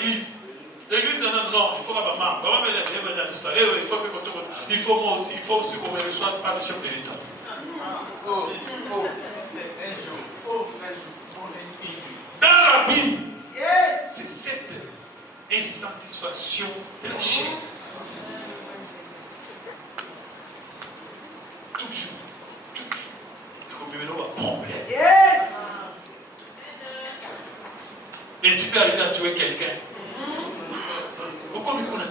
l'église. L'église, non, il faut que maman me lève tout ça. Il faut moi aussi, il faut aussi qu'on me reçoive par le chef de l'État. Dans la Bible, c'est cette insatisfaction de la chair. Toujours. Problème. Et tu peux arriver à tuer quelqu'un. Pourquoi nous connaissons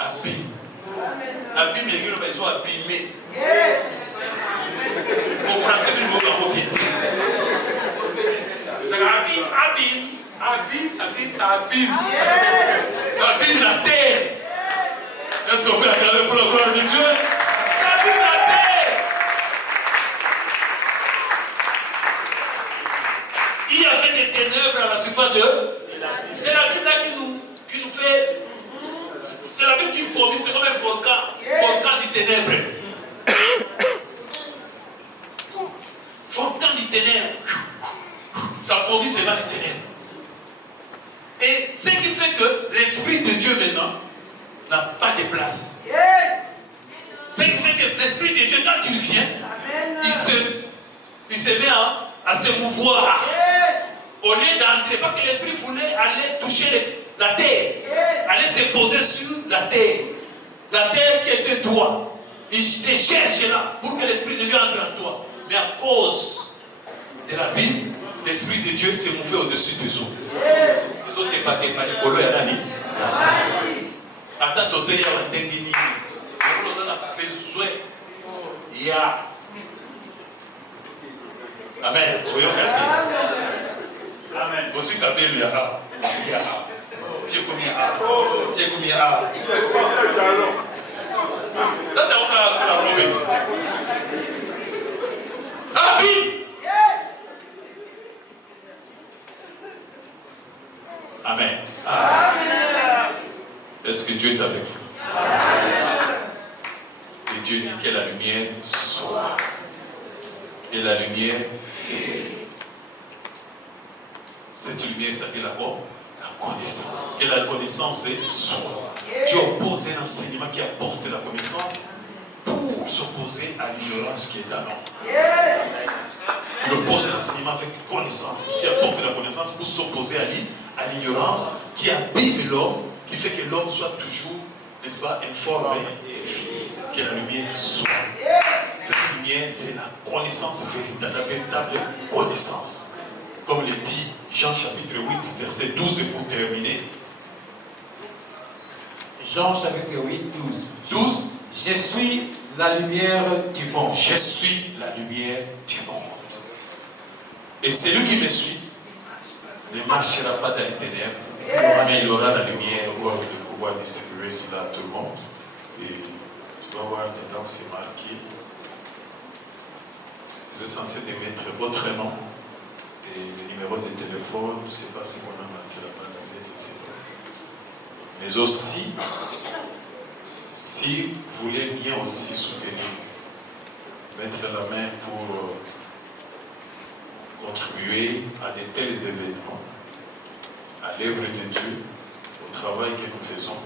Abîme. Abîme, ils sont abîmés. Au français, ils vont piété. Abîme, ça fait que ça abîme. Ça abîme la terre. Est-ce qu'on peut acclamer pour la gloire de Dieu? Ça abîme la terre. Il y avait des ténèbres à la surface de... C'est la Bible là qui nous fait... C'est la Bible qui fournit, c'est comme un volcan du ténèbre. Volcan du ténèbre. Ça fournit seulement des ténèbres. Et ce qui fait que l'Esprit de Dieu maintenant n'a pas de place. Ce qui fait que l'Esprit de Dieu, quand il vient, il se met à se mouvoir. Au lieu d'entrer, parce que l'Esprit voulait aller toucher la terre, aller se poser sur la terre qui était toi. Il te cherche là pour que l'Esprit de Dieu entre en toi. Mais à cause de la Bible, l'Esprit de Dieu s'est mouvé au-dessus des eaux. Les autres n'étaient pas les colos et la nuit. Attends, ton pays a un dingini. On a besoin. Il y a. Amen. Amen. Aussi, il y a. Tu es combien à? Tu es combien à? Là, tu as encore la province. Amen. Amen. Est-ce que Dieu est avec vous? Amen. Et Dieu dit que la lumière soit. Et la lumière fait. Cette lumière s'appelle la quoi? La connaissance. Et la connaissance est soit. Dieu oppose un enseignement qui apporte la connaissance pour s'opposer à l'ignorance qui est à l'homme. Il oppose un enseignement avec connaissance, qui apporte la connaissance pour s'opposer à l'ignorance qui abîme l'homme, qui fait que l'homme soit toujours, n'est-ce pas, informé et fini. Que la lumière soit. Cette lumière, c'est la connaissance véritable, la véritable connaissance. Comme le dit Jean chapitre 8, verset 12 pour terminer. Jean chapitre 8, 12. Je suis la lumière du monde. Je suis la lumière du monde. Et celui qui me suit ne marchera pas dans les ténèbres, mais il aura la lumière pour pouvoir distribuer cela à tout le monde. Et tu vas voir maintenant, c'est marqué. Vous êtes censé mettre votre nom et le numéro de téléphone. Je ne sais pas si on a marqué là-bas, etc. Mais aussi, si vous voulez bien aussi soutenir, mettre la main pour contribuer à de tels événements, à l'œuvre de Dieu, au travail que nous faisons.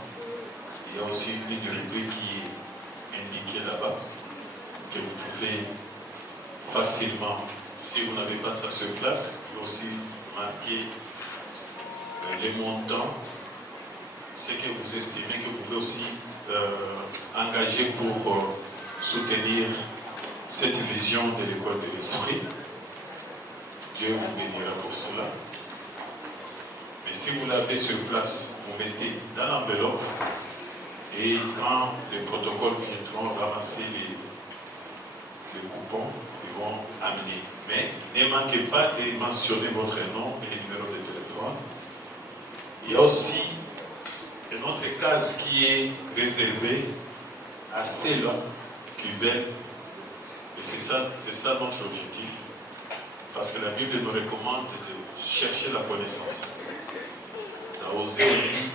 Il y a aussi une rubrique qui est indiquée là-bas, que vous pouvez facilement, si vous n'avez pas ça sur place, vous pouvez aussi marquer les montants, ce que vous estimez que vous pouvez aussi engager pour soutenir cette vision de l'école de l'esprit. Dieu vous bénira pour cela. Mais si vous l'avez sur place, vous mettez dans l'enveloppe et quand les protocoles viendront ramasser les coupons, ils vont amener. Mais ne manquez pas de mentionner votre nom et le numéro de téléphone. Il y a aussi une autre case qui est réservée à ceux-là qui veulent. Et c'est ça notre objectif. Parce que la Bible nous recommande de chercher la connaissance. Dans Osée, on dit,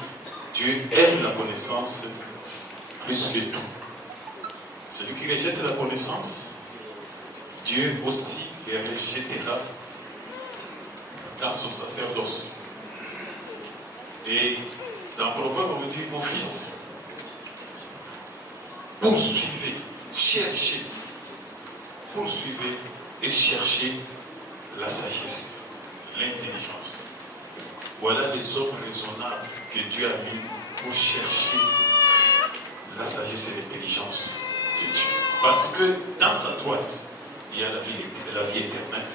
Dieu aime la connaissance plus que tout. Celui qui rejette la connaissance, Dieu aussi les rejettera dans son sacerdoce. Et dans Proverbe, on dit, mon fils, poursuivez, cherchez, poursuivez et cherchez la sagesse, l'intelligence. Voilà les hommes raisonnables que Dieu a mis pour chercher la sagesse et l'intelligence de Dieu. Parce que dans sa droite, il y a la vie éternelle.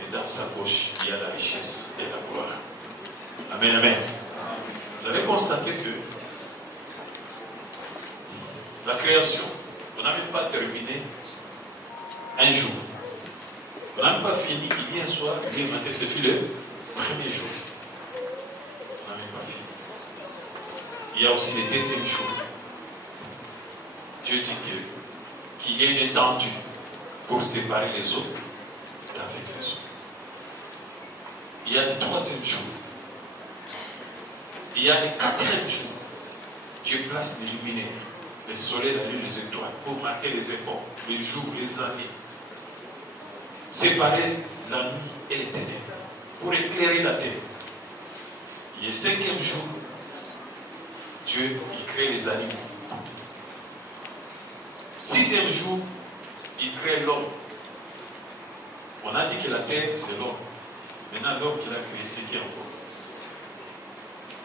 Et dans sa gauche, il y a la richesse et la gloire. Amen, amen. Vous allez constater que la création, on n'a même pas terminé un jour. On n'a même pas fini, il y a un soir, il y a un matin, c'est fini le premier jour. On n'a même pas fini. Il y a aussi le deuxième jour. Dieu dit qu'il y a une étendue pour séparer les eaux d'avec les eaux. Il y a le troisième jour. Il y a le quatrième jour. Dieu place les luminaires, le soleil, la lune, les étoiles, pour marquer les époques, les jours, les années. Séparer la nuit et les ténèbres, pour éclairer la terre. Et le cinquième jour, Dieu il crée les animaux. Sixième jour, il crée l'homme. On a dit que la terre, c'est l'homme. Maintenant, l'homme qu'il a créé, c'est qui encore?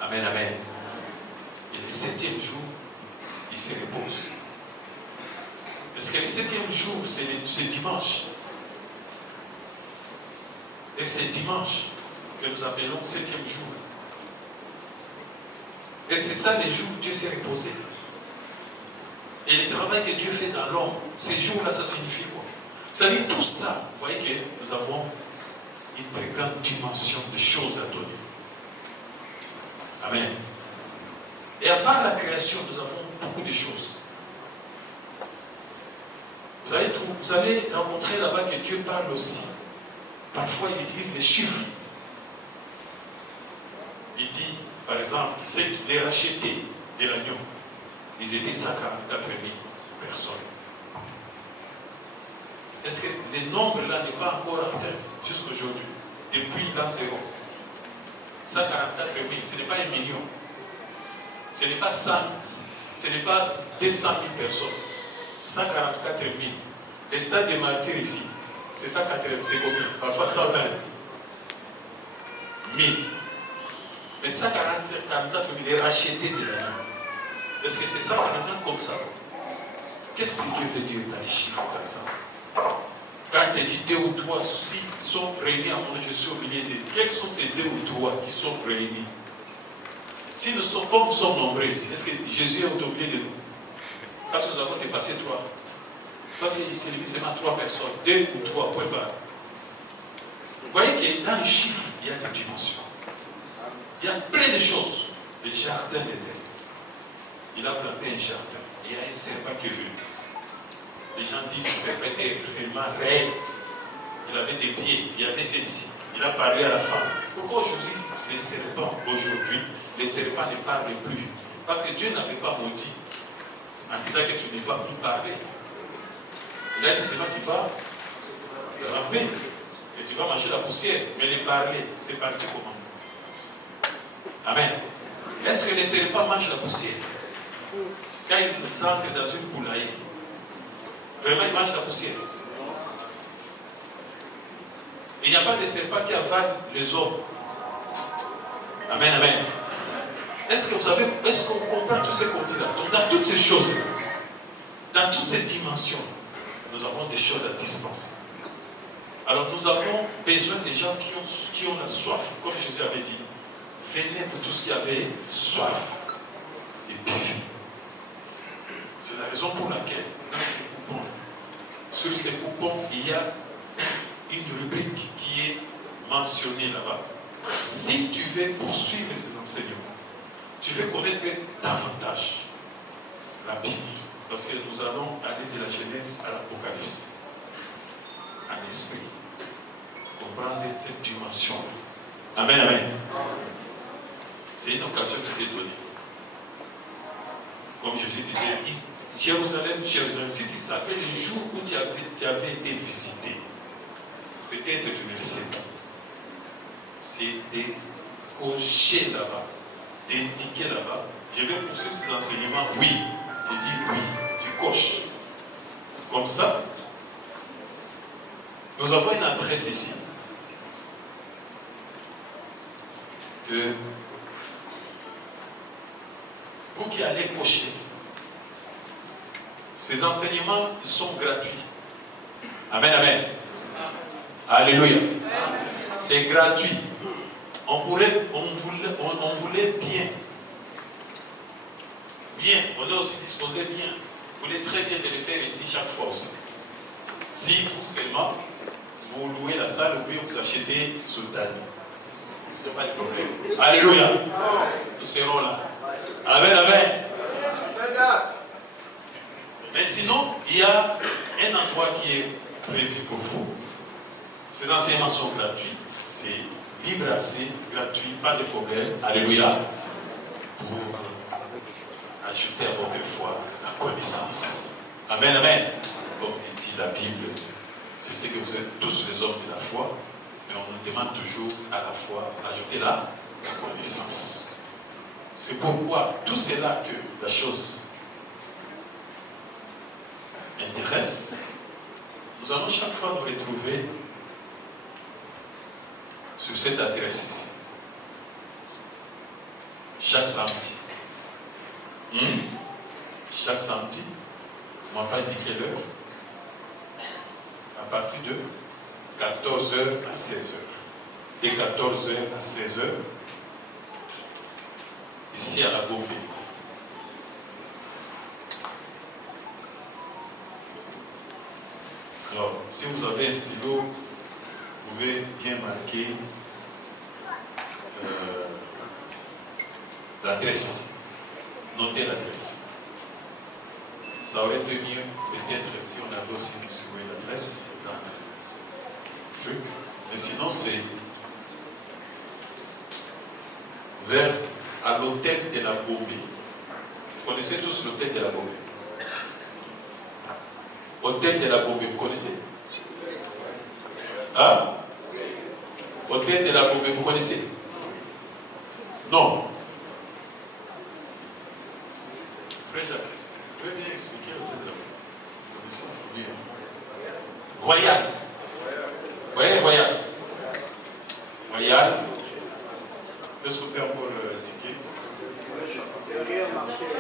Amen, amen. Et le septième jour, il se repose. Parce que le septième jour, c'est dimanche. Et c'est dimanche que nous appelons septième jour. Et c'est ça les jours où Dieu s'est reposé. Et le travail que Dieu fait dans l'homme, ces jours-là, ça signifie quoi? C'est-à-dire tout ça, vous voyez que nous avons une très grande dimension de choses à donner. Amen. Et à part la création, nous avons beaucoup de choses. Vous allez rencontrer là-bas que Dieu parle aussi. Parfois, il utilise les chiffres. Il dit, par exemple, il sait qu'il est racheté de l'agneau. Ils étaient 144 000 personnes. Est-ce que le nombre-là n'est pas encore atteint jusqu'aujourd'hui, depuis l'an 0? 144 000, ce n'est pas 1 million. Ce n'est pas 100, ce n'est pas 200 000 personnes. 144 000. Le stade des martyrs ici, c'est 180 000, c'est combien? Parfois 120 000. Mais 144 000 est racheté de l'année. Est-ce que c'est ça qu'on entend comme ça? Qu'est-ce que Dieu veut dire dans les chiffres, par exemple? Quand il dit 2 ou 3, s'ils sont réunis à mon nom, je suis au milieu d'eux. Quels sont ces 2 ou 3 qui sont réunis? Si nous sommes, comme nous sommes nombreux ici, est-ce que Jésus est au milieu de nous? Parce que nous avons dépassé 3. Parce qu'il s'est mis seulement 3 personnes, 2 ou 3, point barre. Vous voyez que dans les chiffres, il y a des dimensions. Il y a plein de choses. Le jardin d'Éden. Il a planté un jardin. Il y a un serpent qui est venu. Les gens disent que ce serpent était vraiment réel. Il avait des pieds, il avait ceci. Il a parlé à la femme. Pourquoi aujourd'hui, les serpents, les serpents ne parlent plus? Parce que Dieu n'avait pas maudit en disant que tu ne vas plus parler. Il a dit seulement tu vas ramper et tu vas manger la poussière. Mais les parler, c'est parti comment? Amen. Est-ce que les serpents mangent la poussière? Quand ils entrent dans une poulailler, vraiment ils mangent la poussière. Il n'y a pas de serpent qui avale les hommes. Amen, amen. Est-ce qu'on comprend tout ce qu'on dit là? Donc dans toutes ces choses, dans toutes ces dimensions, nous avons des choses à dispenser. Alors nous avons besoin des gens qui ont la soif, comme Jésus avait dit. Venez vous tous qui avez soif et buvez. C'est la raison pour laquelle, dans ces coupons, sur ces coupons, il y a une rubrique qui est mentionnée là-bas. Si tu veux poursuivre ces enseignements, tu veux connaître davantage la Bible, parce que nous allons aller de la Genèse à l'Apocalypse, en esprit, comprendre cette dimension-là. Amen, amen. C'est une occasion qui t'est donnée. Comme Jésus disait, Jérusalem, Jérusalem, si tu savais le jour où tu avais été visité, peut-être tu ne le sais pas. c'est de cocher là-bas, d'indiquer là-bas. Je vais poursuivre ces enseignements. Oui. Tu dis oui. Tu coches. Comme ça, nous avons une adresse ici. Vous qui allez cocher, ces enseignements sont gratuits. Amen, amen. Alléluia. C'est gratuit. On voulait bien. Bien. On est aussi disposé bien. Vous voulez très bien de le faire ici chaque fois aussi. Si vous seulement, vous louez la salle ou bien vous achetez Sultan. Ce n'est pas de problème. Alléluia. Nous serons là. Amen, amen. Mais sinon, il y a un endroit qui est prévu pour vous. Ces enseignements sont gratuits. C'est libre accès, gratuit, pas de problème. Alléluia. Pour ajouter à votre foi la connaissance. Amen, amen. Comme dit la Bible, je sais que vous êtes tous les hommes de la foi, mais on nous demande toujours à la foi d'ajouter la connaissance. C'est pourquoi tout cela que la chose intéresse, nous allons chaque fois nous retrouver sur cette adresse ici. Chaque samedi. Chaque samedi, on ne m'a pas indiqué l'heure, à partir de 14h à 16h. De 14h à 16h, ici à la Gombe. Alors, si vous avez un stylo, vous pouvez bien marquer l'adresse. Notez l'adresse. Ça aurait été mieux, peut-être, si on avait aussi distribué l'adresse dans le truc. Mais sinon, c'est vers à l'hôtel de la Gombe. Vous connaissez tous l'hôtel de la Gombe? Hôtel de la Gombe, vous connaissez? Hein? Hôtel de la Gombe, vous connaissez? Non. Frère Jacques, vous pouvez bien expliquer l'hôtel de la Gombe? Oui. Royal. Vous voyez, Royal. Royal. Est-ce que vous pouvez encore indiquer?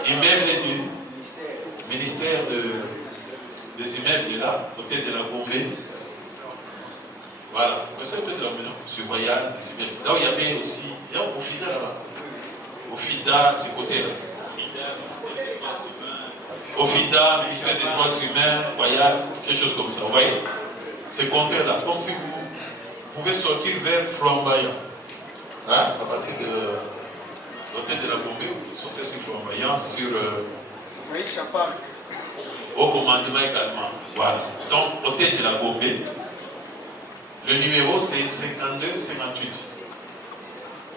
Immeuble du ministère des immeubles est là, hôtel de la Gombe. Voilà. C'est l'hôtel de la Gombe, sur Royal, des immeubles. Là où il y avait aussi, il y a Ofida là-bas. Ofida, c'est côté-là. Ofida, ministère des droits humains, Royal, quelque chose comme ça. Vous voyez? C'est contraire-là. Comme si vous pouvez sortir vers Flamboyant. Hein? À partir de l'hôtel de la Gombe, vous sortez sur Flamboyant, sur au commandement également. Voilà. Donc, hôtel de la Gombe, le numéro c'est 5258.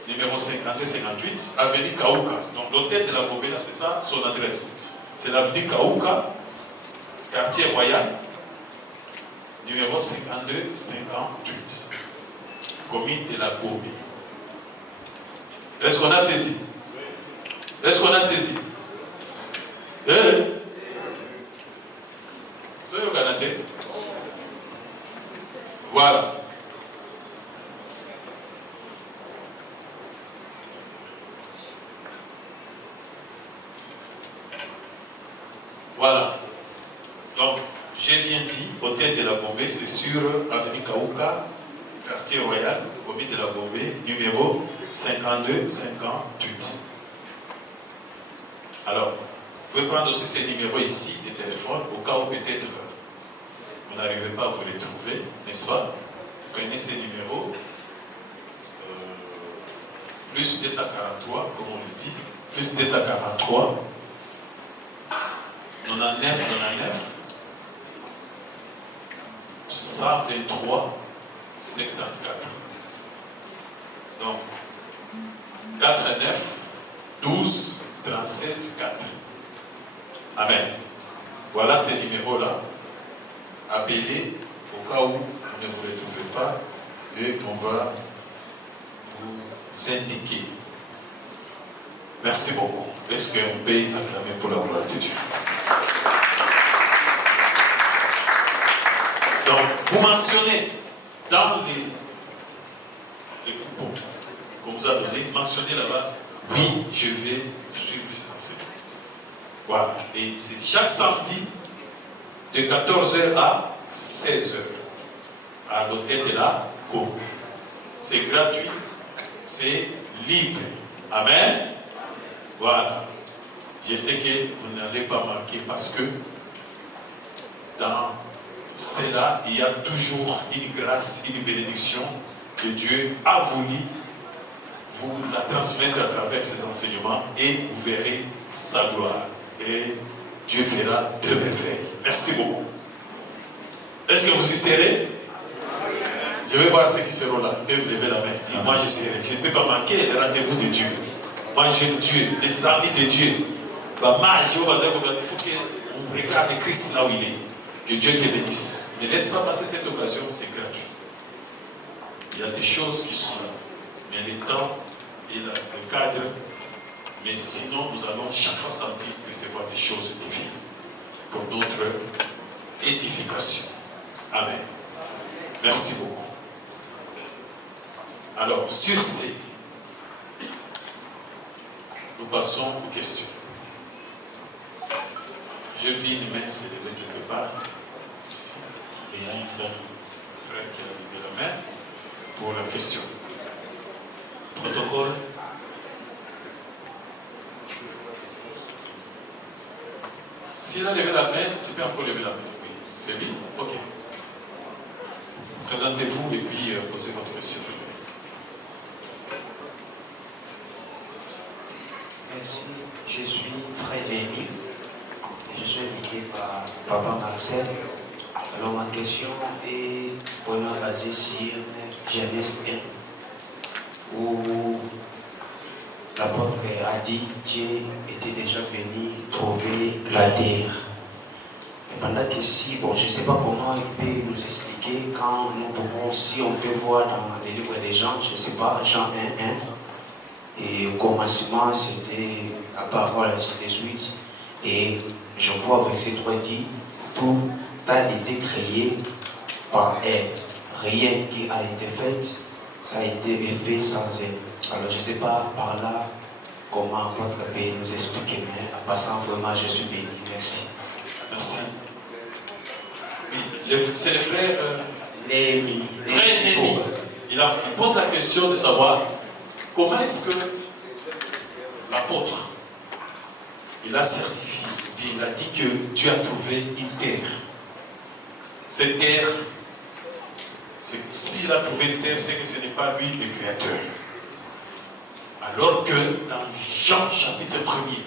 Numéro 5258, avenue Kaouka. Donc, l'hôtel de la Gombe, là, c'est ça, son adresse. C'est l'avenue Kaouka, quartier Royal, numéro 5258. Commune de la Gombe. Est-ce qu'on a saisi? Est-ce qu'on a saisi? Soyez au Canada. Voilà. Voilà. Donc, j'ai bien dit, hôtel de la Gombe, c'est sur avenue Kaouka, quartier Royal, commune de la Gombe, numéro 5258. Alors, vous pouvez prendre aussi ces numéros ici, des téléphones, au cas où peut-être vous n'arrivez pas à vous retrouver, n'est-ce pas? Vous prenez ces numéros, plus 243, comme on le dit, plus 243, 99, 123, 74. Donc, 49, 12, 37, 4. Amen. Voilà ces numéros-là. Appelez au cas où vous ne vous retrouvez pas et qu'on va vous indiquer. Merci beaucoup. Est-ce qu'on peut acclamer pour la gloire de Dieu? Donc, vous mentionnez dans les coupons qu'on vous a donné, mentionnez là-bas, oui, je vais suivre ces enseignements. Voilà. Et c'est chaque samedi, de 14h à 16h, à l'hôtel de la Cour. C'est gratuit, c'est libre. Amen. Voilà. Je sais que vous n'allez pas marquer parce que dans cela, il y a toujours une grâce, une bénédiction que Dieu a voulu vous la transmettre à travers ces enseignements et vous verrez sa gloire. Et Dieu fera de merveilles. Merci beaucoup. Est-ce que vous y serez? Je vais voir ceux qui seront là. Vous pouvez lever la main. Dis, moi je serai. Je ne peux pas manquer les rendez-vous de Dieu. Moi j'aime Dieu, les amis de Dieu. Il faut que vous regardiez Christ là où il est. Que Dieu te bénisse. Ne laisse pas passer cette occasion, c'est gratuit. Il y a des choses qui sont là. Mais le temps et le cadre. Mais sinon, nous allons chaque fois samedi recevoir des choses divines pour notre édification. Amen. Merci beaucoup. Alors, sur ces, nous passons aux questions. Je vis une main s'élever quelque part. Ici, il y a un frère qui a levé la main pour la question. Protocole. S'il a levé la main, tu peux encore lever la main. Oui, c'est lui. Ok. Présentez-vous et puis posez votre question. Merci. Je suis frère Denis. Je suis indiqué par Papa Marcel. Alors ma question est vraiment basée sur Genèse 1, où l'apôtre a dit que Dieu était déjà venu trouver la terre. Et pendant que si, bon, je ne sais pas comment il peut nous expliquer quand nous pouvons, si on peut voir dans les livres des Jean, je ne sais pas, Jean 1, 1, et au commencement c'était la parole, ainsi de suite. Et je vois au verset 3 dit, tout a été créé par elle. Rien qui a été fait, ça a été fait sans elle. Alors je ne sais pas par là comment votre Père nous expliquer, mais en passant vraiment je suis béni. Merci. Merci. Oui, c'est le frère Néhémie. Frère Néhémie. Il pose la question de savoir comment est-ce que l'apôtre, il a certifié, puis il a dit que Dieu a trouvé une terre. Cette terre, s'il a trouvé une terre, c'est que ce n'est pas lui le créateur. Alors que dans Jean chapitre 1er,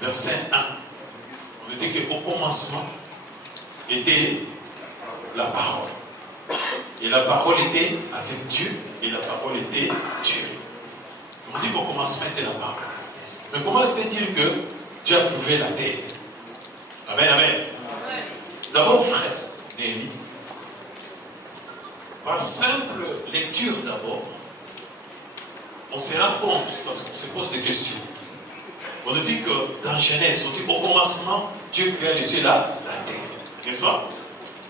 verset 1, on dit qu'au commencement était la parole. Et la parole était avec Dieu, et la parole était Dieu. On dit qu'au commencement était la parole. Mais comment peut dire que Dieu a trouvé la terre? Amen, amen. D'abord, frère Néhémie, par simple lecture d'abord, on se rend compte, parce qu'on se pose des questions. On nous dit que dans Genèse, on dit au commencement, Dieu créa les cieux là, la terre. N'est-ce pas?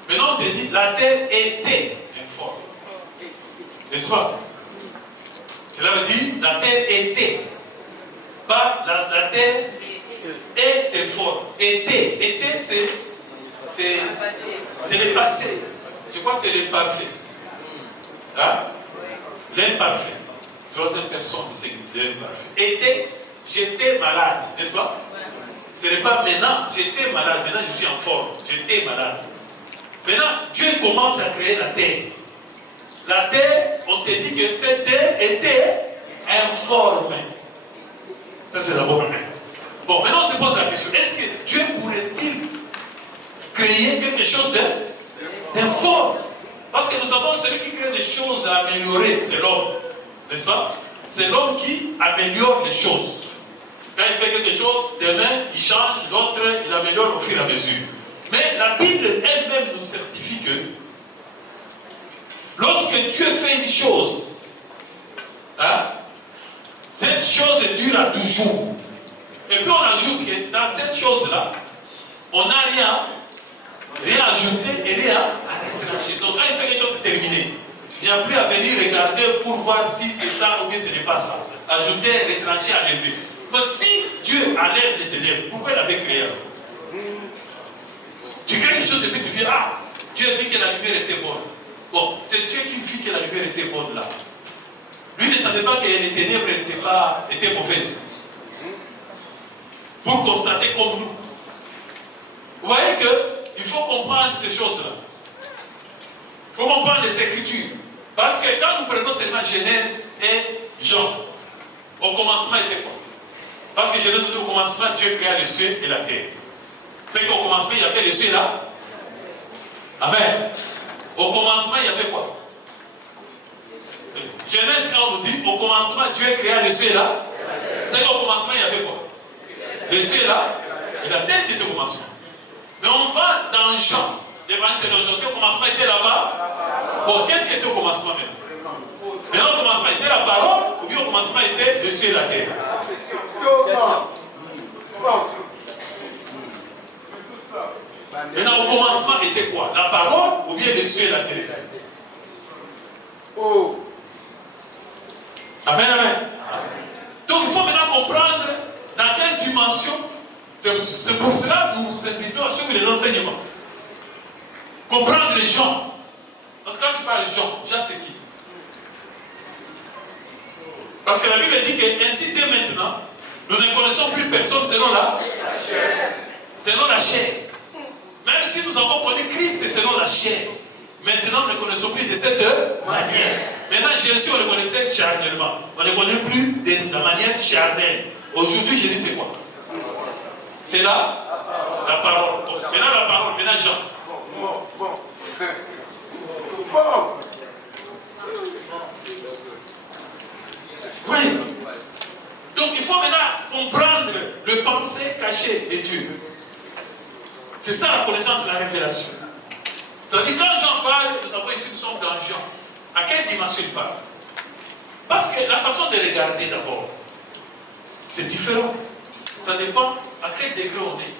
Maintenant, on te dit, la terre était informe. N'est-ce pas? Cela veut dire, la terre était. Pas la terre est informe. Était, c'est le passé. Je crois que c'est l'imparfait. Hein? L'imparfait. Troisième personne, c'est l'imparfait. Était, j'étais malade, n'est-ce pas? Ce n'est pas maintenant, j'étais malade, maintenant je suis en forme, j'étais malade. Maintenant, Dieu commence à créer la terre. La terre, on te dit que cette terre était informe. Ça, c'est d'abord un. Bon, maintenant on se pose la question, est-ce que Dieu pourrait-il créer quelque chose d'informe? Parce que nous savons que celui qui crée des choses à améliorer, c'est l'homme. N'est-ce pas? C'est l'homme qui améliore les choses. Quand il fait quelque chose, demain, il change, l'autre, il améliore au fur et à mesure. Mais la Bible elle-même nous certifie que lorsque Dieu fait une chose, Cette chose dure à toujours. Et puis on ajoute que dans cette chose-là, on n'a rien ajouté et rien à retrancher. Donc quand il fait quelque chose, c'est terminé. Il n'y a plus à venir regarder pour voir si c'est ça ou bien ce n'est pas ça. Ajouter, retrancher, enlever. Mais si Dieu enlève les ténèbres, pourquoi il avait créé? Tu crées quelque chose et puis tu dis, ah, Dieu a vu que la lumière était bonne. Bon, c'est Dieu qui fit que la lumière était bonne là. Lui ne savait pas que les ténèbres étaient mauvaises. Pour constater comme nous. Vous voyez qu'il faut comprendre ces choses-là. Il faut comprendre les Écritures. Parce que quand nous prenons seulement Genèse et Jean, au commencement était quoi? Parce que Genèse dit au commencement, Dieu créa les cieux et la terre. C'est qu'au commencement, il y avait les cieux là. Amen. Au commencement, il y avait quoi? Genèse 1 nous dit, au commencement, Dieu créa les cieux là. C'est qu'au commencement, il y avait quoi? Les cieux là et la terre était au commencement. Mais on va dans Jean. L'évangile c'est d'aujourd'hui, au commencement était là-bas. Bon, qu'est-ce qui était au commencement maintenant? Maintenant, au commencement était la parole, ou bien au commencement était le ciel et la terre? Maintenant, au commencement était quoi? La parole, ou bien le ciel et la terre? Oh. Amen, amen. Donc, il faut maintenant comprendre dans quelle dimension. C'est pour cela que nous vous invitons à suivre les enseignements. Comprendre les gens. Parce que quand tu parles de gens, c'est qui? Parce que la Bible dit que ainsi dès maintenant, nous ne connaissons plus personne selon la chair. Selon la chair. Même si nous avons connu Christ selon la chair, maintenant nous ne connaissons plus de cette manière. Maintenant Jésus, on le connaissait charnellement. On ne connaît plus de la manière charnelle. Aujourd'hui, Jésus, c'est quoi? C'est là la parole. Maintenant la parole, maintenant Jean. Oui. Donc il faut maintenant comprendre le pensée caché de Dieu. C'est ça la connaissance de la révélation. Tandis que quand Jean parle, nous savons ici nous sommes dans Jean. À quelle dimension il parle? Parce que la façon de regarder d'abord, c'est différent. Ça dépend à quel degré on est.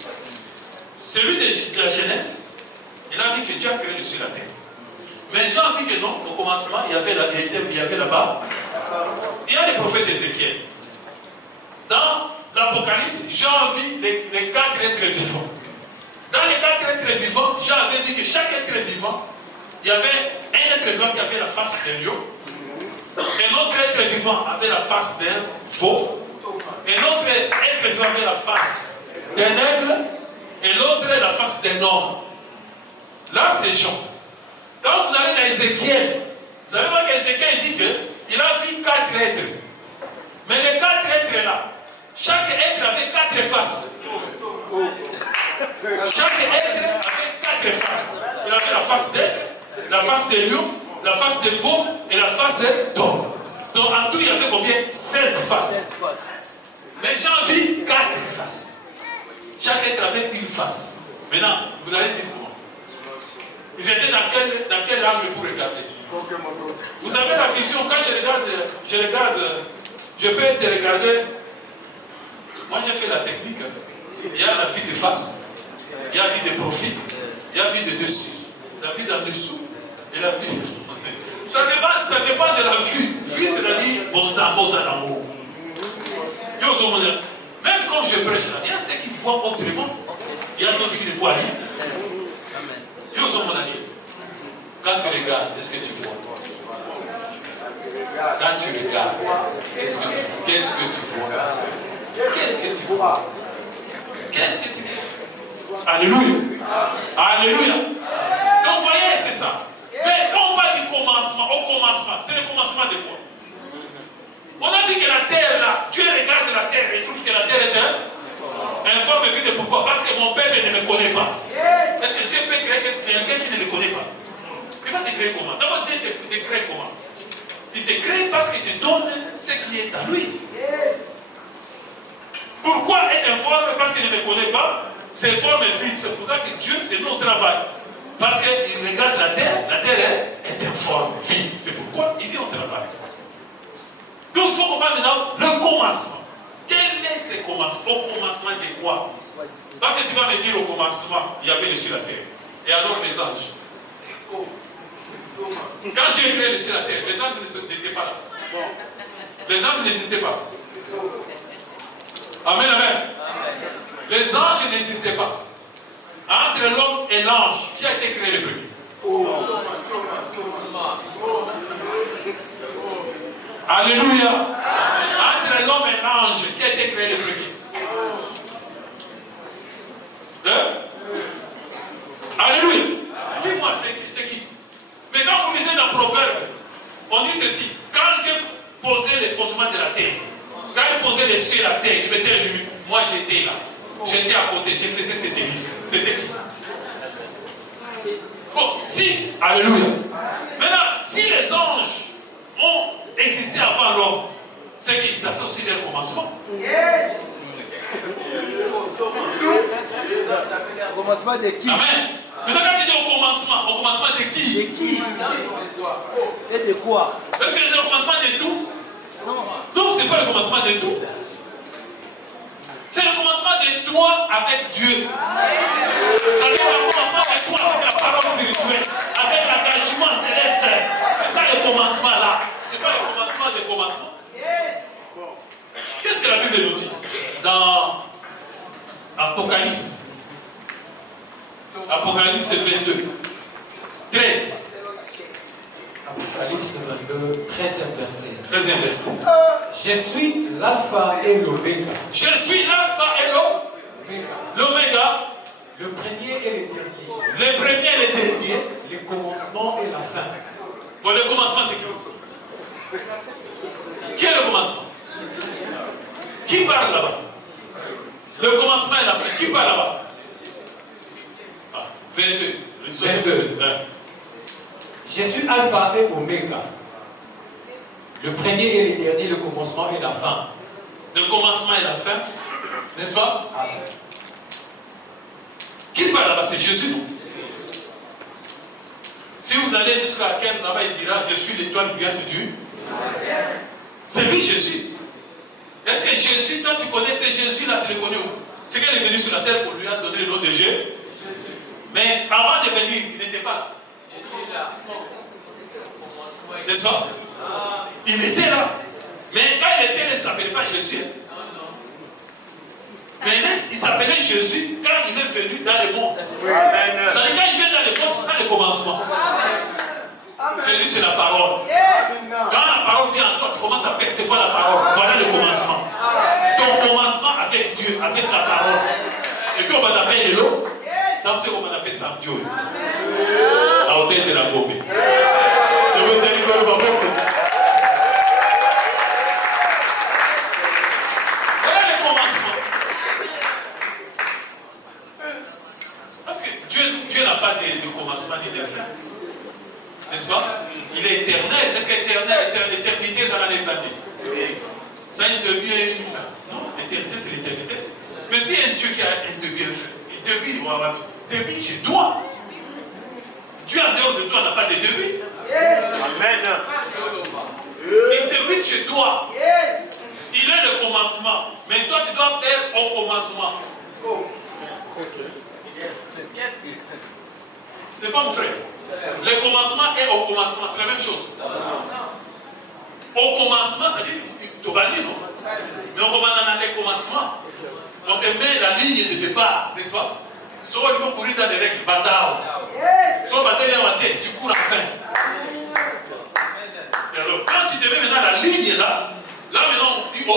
Celui de la Genèse, il a dit que Dieu a créé le ciel et la terre. Mais Jean a dit que non, au commencement, il y avait là-bas. Il y a les prophètes d'Ézéchiel. Dans l'Apocalypse, Jean a vu les 4 êtres vivants. Dans les 4 êtres vivants, Jean avait vu que chaque être vivant, il y avait un être vivant qui avait la face d'un lion, un autre être vivant avait la face d'un veau, un autre être vivant avait la face d'un aigle, et l'autre la face d'un homme. Là, c'est Jean. Quand vous allez dans Ézéchiel, vous allez voir qu'Ézéchiel dit qu'il a vu 4 êtres. Mais les 4 êtres là, chaque être avait 4 faces. Chaque être avait 4 faces. Il avait la face d'aigle, la face de lion, la face de veau et la face d'homme. Donc en tout, il y avait combien? 16 faces. Mais Jean vit 4 faces. Chaque être avait une face. Maintenant, vous allez dire comment? Ils étaient dans quel angle pour regarder? Vous savez la vision, quand je regarde, je peux te regarder. Moi j'ai fait la technique. Il y a la vue de face, il y a la vue de profil, il y a la vue de dessus, la vue d'en dessous et la vue. Ça dépend de la vue. Vue, c'est-à-dire bon d'amour. Même quand je prêche là, il y a ceux qui voient autrement, il y a d'autres qui ne voient rien. Quand tu regardes, qu'est-ce que tu vois? Quand tu regardes, qu'est-ce que tu vois? Qu'est-ce que tu vois? Qu'est-ce que tu vois? Alléluia. Alléluia. Donc, vous voyez, c'est ça. Mais quand on parle du commencement, au commencement, c'est le commencement de quoi? On a dit que la terre là, Dieu regarde la terre et trouve que la terre est informe vide. Pourquoi? Parce que mon père ne me connaît pas. Est-ce que Dieu peut créer quelqu'un qui ne le connaît pas? Il va te créer comment? D'abord, Dieu te crée comment? Il te crée parce qu'il te donne ce qui est à lui. Pourquoi être informe? Parce qu'il ne me connaît pas. C'est forme vide. C'est pour ça que Dieu, c'est notre travail. Parce qu'il regarde la terre est informe, vide. C'est pourquoi il vient au travail. Donc il faut comprendre maintenant le commencement. Quel est ce commencement? Au commencement de quoi? Parce que tu vas me dire au commencement, il y avait le ciel et la terre. Et alors les anges. Quand Dieu a créé le ciel et la terre, les anges n'étaient pas là. Les anges n'existaient pas. Amen, amen. Les anges n'existaient pas. Entre l'homme et l'ange, qui a été créé le premier? Alléluia. Entre l'homme et l'ange, qui a été créé le premier? Alléluia. Dis-moi, c'est qui? Mais quand vous lisez dans Proverbe, on dit ceci. Quand Dieu posait les fondements de la terre, quand il posait les cieux et la terre, il mettait les limites. Moi j'étais là. J'étais à côté. Je faisais ses délices. C'était qui? Bon, si, alléluia. Maintenant, si les anges ont existé avant l'homme, c'est qu'ils avaient aussi leur commencement. Yes. Au commencement de qui? Amen. Maintenant, quand tu dis au commencement de qui? De qui? Et de quoi? Est-ce que c'est le commencement de tout? Non. Non, ce n'est pas le commencement de tout. C'est le commencement de toi avec Dieu. Ça veut dire le commencement de toi avec la parole spirituelle, avec l'engagement céleste. C'est ça le commencement là. Ce n'est pas le commencement de commencement. Qu'est-ce que la Bible nous dit dans Apocalypse? Apocalypse 22, 13. Apocalypse 22, 13e verset. 13e verset. Je suis l'alpha et l'oméga. Je suis l'alpha et l'oméga. Le premier et le dernier. Le premier et le dernier. Le commencement et la fin. Bon, le commencement, c'est qui? Qui est le commencement? Qui parle là-bas? Le commencement et la fin. Qui parle là-bas? 22. 22. Je suis alpha et oméga. Le premier et le dernier, le commencement et la fin. Le commencement et la fin, n'est-ce pas? Amen. Qui parle là-bas? C'est Jésus, non? Si vous allez jusqu'à 15 là-bas, il dira, je suis l'étoile brillante du. C'est lui Jésus. Est-ce que Jésus, toi tu connais, c'est Jésus là, tu le connais où? C'est qu'il est venu sur la terre pour lui donner le nom de Jésus. Mais avant de venir, il n'était pas là. N'est-ce pas? Il était là. Mais quand il était là, il ne s'appelait pas Jésus. Mais il s'appelait Jésus quand il est venu dans le monde. C'est-à-dire quand il vient dans le monde, c'est ça le commencement. Jésus, c'est la parole. Quand la parole vient en toi, tu commences à percevoir la parole. Voilà le commencement. Ton commencement avec Dieu, avec la parole. Et puis on va l'appeler l'eau. Dans ce qu'on va appeler Saint-Dieu. À hauteur de la bombe. Je veux te dire que le bambou. Voilà le commencement. Parce que Dieu n'a pas de commencement ni de fin. N'est-ce pas? Il est éternel. Est-ce qu'éternel, l'éternité, ça va l'éternité? Ça a un début et une fin. Non, l'éternité, c'est l'éternité. Mais si un Dieu qui a un début et une fin, un début, il va avoir début chez toi. Dieu en dehors de toi n'a pas de début. Amen. Il débute chez toi. Il est le commencement. Mais toi, tu dois faire au commencement. C'est pas mon frère. Le commencement est au commencement. C'est la même chose. Au commencement, ça dit, tu vas dire non. Mais on commence dans les commencements. On te met la ligne de départ, n'est-ce pas? Si on veut courir dans les règles, badao. Si on va te mettre en tête, tu cours enfin. Et alors, quand tu te mets maintenant la ligne là maintenant on dit au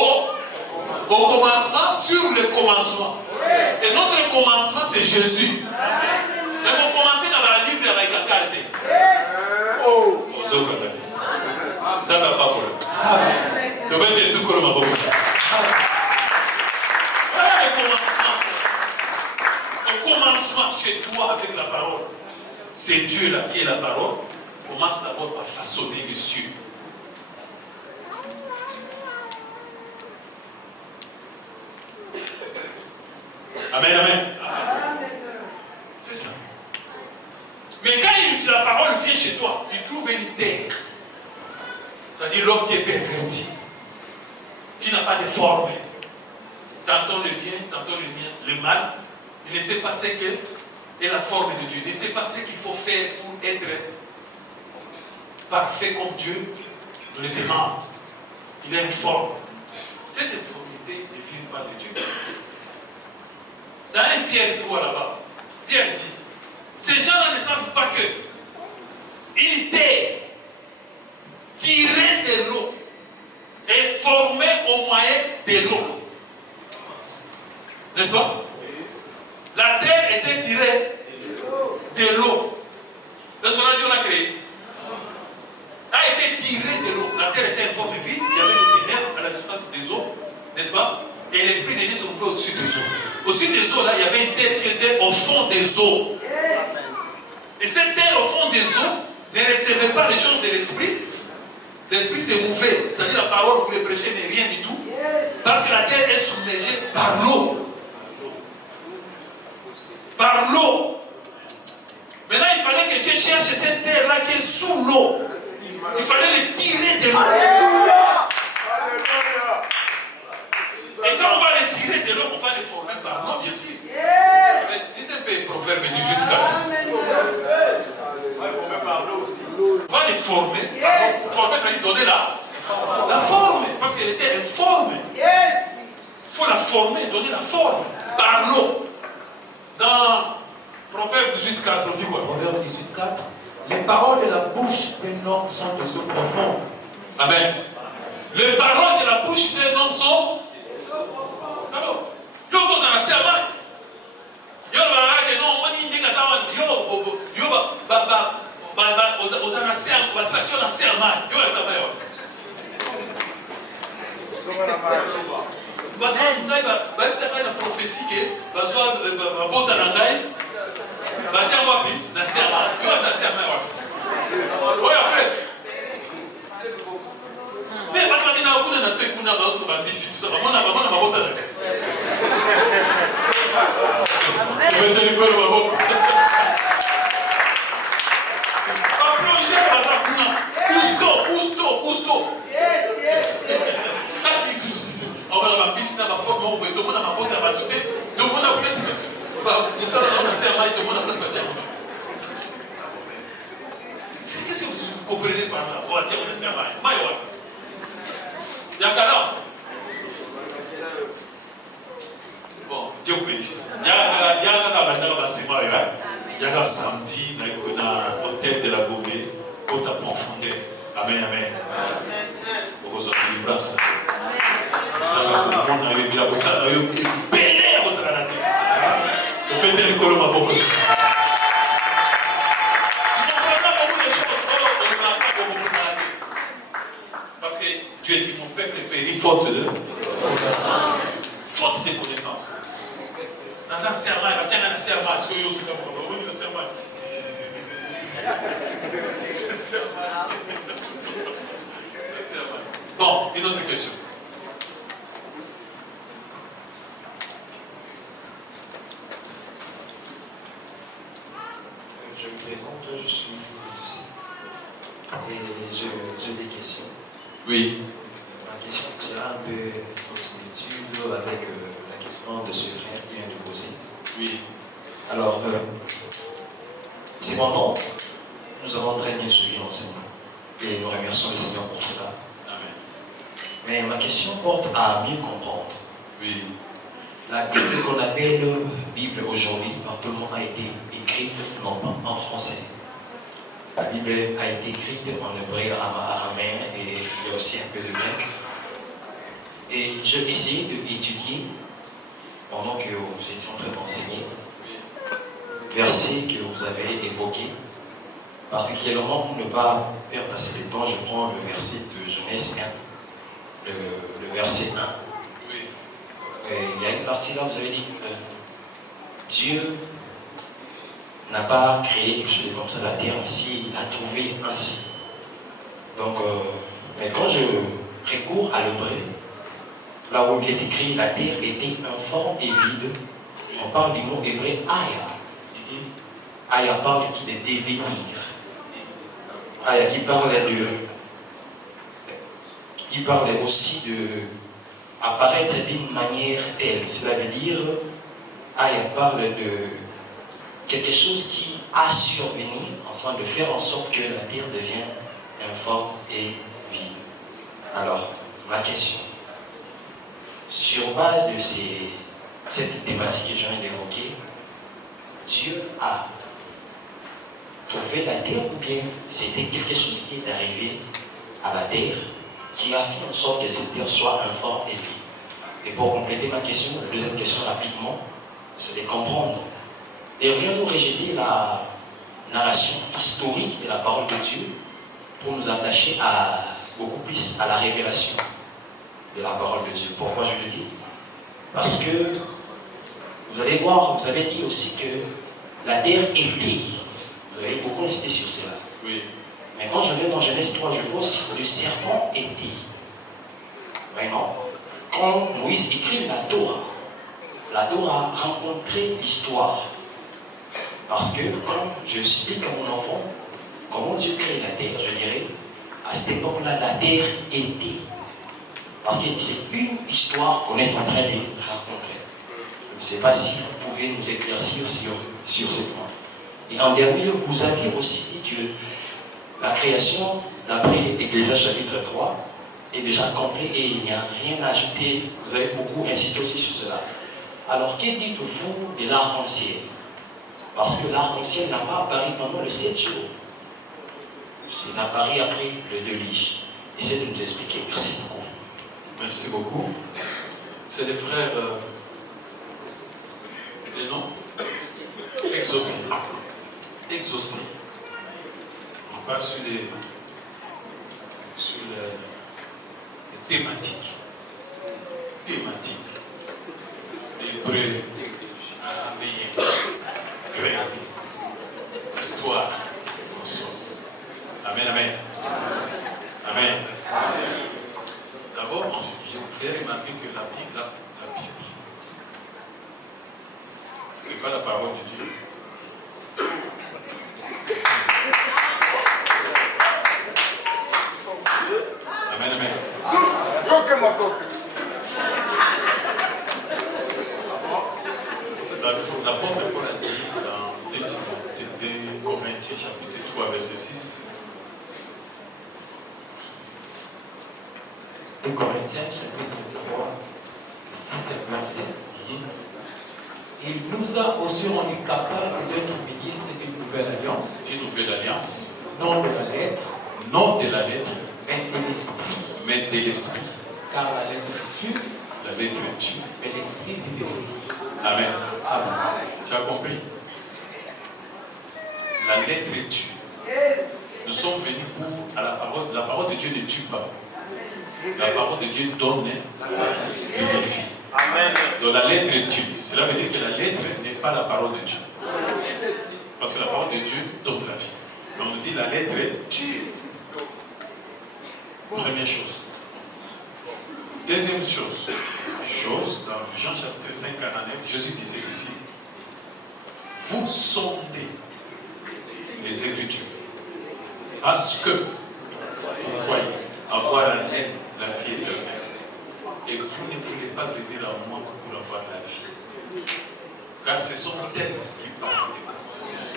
commencement sur le commencement. Et notre commencement, c'est Jésus. Mais on commence dans la livre avec la carte. Ça ne va pas pour eux. Tu vas être sous le mabou. Voilà le commencement. Au commencement chez toi avec la parole. C'est Dieu là qui est la parole. Commence d'abord par façonner les cieux. Amen, amen. C'est ça. Mais quand la parole vient chez toi, il trouve une terre. C'est-à-dire l'homme qui est perverti. qui n'a pas de forme. Tantôt le bien, tantôt le mal. Il ne sait pas ce qu'est la forme de Dieu. Il ne sait pas ce qu'il faut faire pour être parfait comme Dieu le demande. Il a une forme. Cette informité ne vient pas de Dieu. Dans 1 Pierre 3 là-bas, Pierre dit, ces gens-là ne savent pas que il était tiré de l'eau et formé au moyen de l'eau. N'est-ce pas? La terre était tirée de l'eau. Est-ce qu'on a dit on l'a créé? A été tirée de l'eau. La terre était en forme vide. Il y avait des ténèbres à la surface des eaux. N'est-ce pas? Et l'Esprit de Dieu se trouvait au-dessus des eaux. Au-dessus des eaux, là, il y avait une terre qui était au fond des eaux. Et cette terre au fond des eaux ne recevait pas les choses de l'Esprit. L'Esprit s'est mouvait. C'est-à-dire la parole, vous le prêchez, mais rien du tout. Parce que la terre est submergée par l'eau. Par l'eau. Maintenant, il fallait que Dieu cherche cette terre-là qui est sous l'eau. Il fallait le tirer de l'eau. Et quand on va le tirer de l'eau, on va le former par l'eau, bien sûr. Lisez un peu Proverbe 18, 4. On va les former. Former, ça veut dire donner la forme. Parce qu'elle était informe. Il faut la former, donner la forme par l'eau. Dans Proverbe 18, 4, on dit quoi? Proverbe 18, 4. Les paroles de la bouche d'un homme sont de ce profond. Amen. Les paroles de la bouche d'un homme sont. Alors, yo goes on a say man. Yo ba ga no money nigga sa man. Yo ba ozana say ba sa yo na say man. Yo sa ba yo. Ba sa ndai ba sa ba na prophétie que ba so ba bota na ngai. Ba tia wapi na say man. Yo sa say man wa. Oya frère. Mais pas quand il a beaucoup de secondes dans le bandit, tout ça, maman a ma botte à la tête. Mettez le corps à ma botte. Applaudissez à sa couna. Pousse-toi. On va la piste, ma forme, on va te demander ma botte à ma tête. Demande à place. Les salles de la serre, demande à place. Qu'est-ce que vous comprenez par là? On va dire, on est serre. Maïwa. Yakala. Bon, Dieu vous bénisse. Il y a samedi dans l'hôtel de la Gomé pour ta profondeur. Amen, amen. Pour vos délivrances. Tu as dit mon peuple périt faute de connaissance. Faute de connaissance. Dans un serment, il va dire un serment. Est-ce que vous avez un serment? Bon, une autre question. Je me présente, je suis Lucie. Et j'ai des questions. Oui. Ma question sera un peu en similitude avec la question de ce frère qui vient de poser. Oui. Alors, cependant, nous avons très bien suivi l'enseignement. Et nous remercions le Seigneur pour cela. Amen. Mais ma question porte à mieux comprendre. Oui. La Bible qu'on appelle Bible aujourd'hui, par tout le monde, a été écrite non pas en français. La Bible a été écrite en hébreu, en araméen et il y a aussi un peu de grec. Et j'ai essayé d'étudier, pendant que vous étiez en train d'enseigner, versets que vous avez évoqués. Particulièrement pour ne pas perdre assez de temps, je prends le verset de Genèse 1, le verset 1. Et il y a une partie là, vous avez dit que Dieu n'a pas créé quelque chose comme ça, la terre ici, il a trouvé ainsi. Donc, mais quand je recours à l'hébreu, là où il est écrit, la terre était informe et vide, on parle du mot hébreu Aya. Aya parle qui de devenir. Aya qui parle aussi apparaître d'une manière telle. Cela veut dire, elle parle de quelque chose qui a survenu afin de faire en sorte que la terre devienne informe et vive. Alors, ma question, sur base de cette thématique que je viens d'évoquer, Dieu a trouvé la terre ou bien c'était quelque chose qui est arrivé à la terre qui a fait en sorte que cette terre soit informe et vive? Et pour compléter ma question, la deuxième question rapidement, c'est de comprendre. Devrions-nous rejeter la narration historique de la parole de Dieu pour nous attacher beaucoup plus à la révélation de la parole de Dieu? Pourquoi je le dis? Parce que vous allez voir, vous avez dit aussi que la terre était. Vous avez beaucoup insisté sur cela. Oui. Mais quand je vais dans Genèse 3, je vois aussi que le serpent était. Vraiment. Quand Moïse écrit la Torah a rencontré l'histoire. Parce que quand je explique à mon enfant comment Dieu crée la terre, je dirais, à cette époque-là, la terre était. Parce que c'est une histoire qu'on est en train de rencontrer. Je ne sais pas si vous pouvez nous éclaircir sur ce point. Et en dernier lieu, vous aviez aussi dit que la création, d'après Ecclésiaste chapitre 3, est déjà complet et il n'y a rien à ajouter. Vous avez beaucoup insisté aussi sur cela. Alors, que dites-vous de l'arc-en-ciel? Parce que l'arc-en-ciel n'a pas apparu pendant le 7 jours. C'est apparu après le déluge. Essayez de nous expliquer. Merci beaucoup. Merci beaucoup. C'est les frères. Les noms Exaucés. Exaucés. On passe sur les thématiques. Hébreu, araméen, grec, histoire, amen, amen. Amen. D'abord, je vous fais remarquer que la Bible, ce n'est pas la parole de Dieu. Amen, amen. L'apôtre Paul a dit dans 2 Corinthiens chapitre 3 verset 6. 2 Corinthiens chapitre 3, 6 verset. Il nous a aussi rendu capables d'être ministres d'une nouvelle alliance. D'une nouvelle alliance. Non de la lettre. Non de la lettre. Mais de l'esprit. Mais de l'esprit. Car la lettre tue. La lettre tue. Mais l'esprit vivifie. Amen. Amen. Tu as compris? La lettre tue. Nous sommes venus pour la parole. La parole de Dieu ne tue pas. La parole de Dieu donne et vivifie. Amen. Donc la lettre tue. Cela veut dire que la lettre n'est pas la parole de Dieu. Parce que la parole de Dieu donne la vie. Mais on nous dit la lettre tue. Première chose. Deuxième chose. Dans Jean chapitre 5, 49, Jésus disait ceci. Vous sondez les Écritures. Parce que vous croyez avoir en elle la vie éternelle. Et vous ne voulez pas venir à moi pour avoir la vie. Car ce sont elles qui parlent de moi.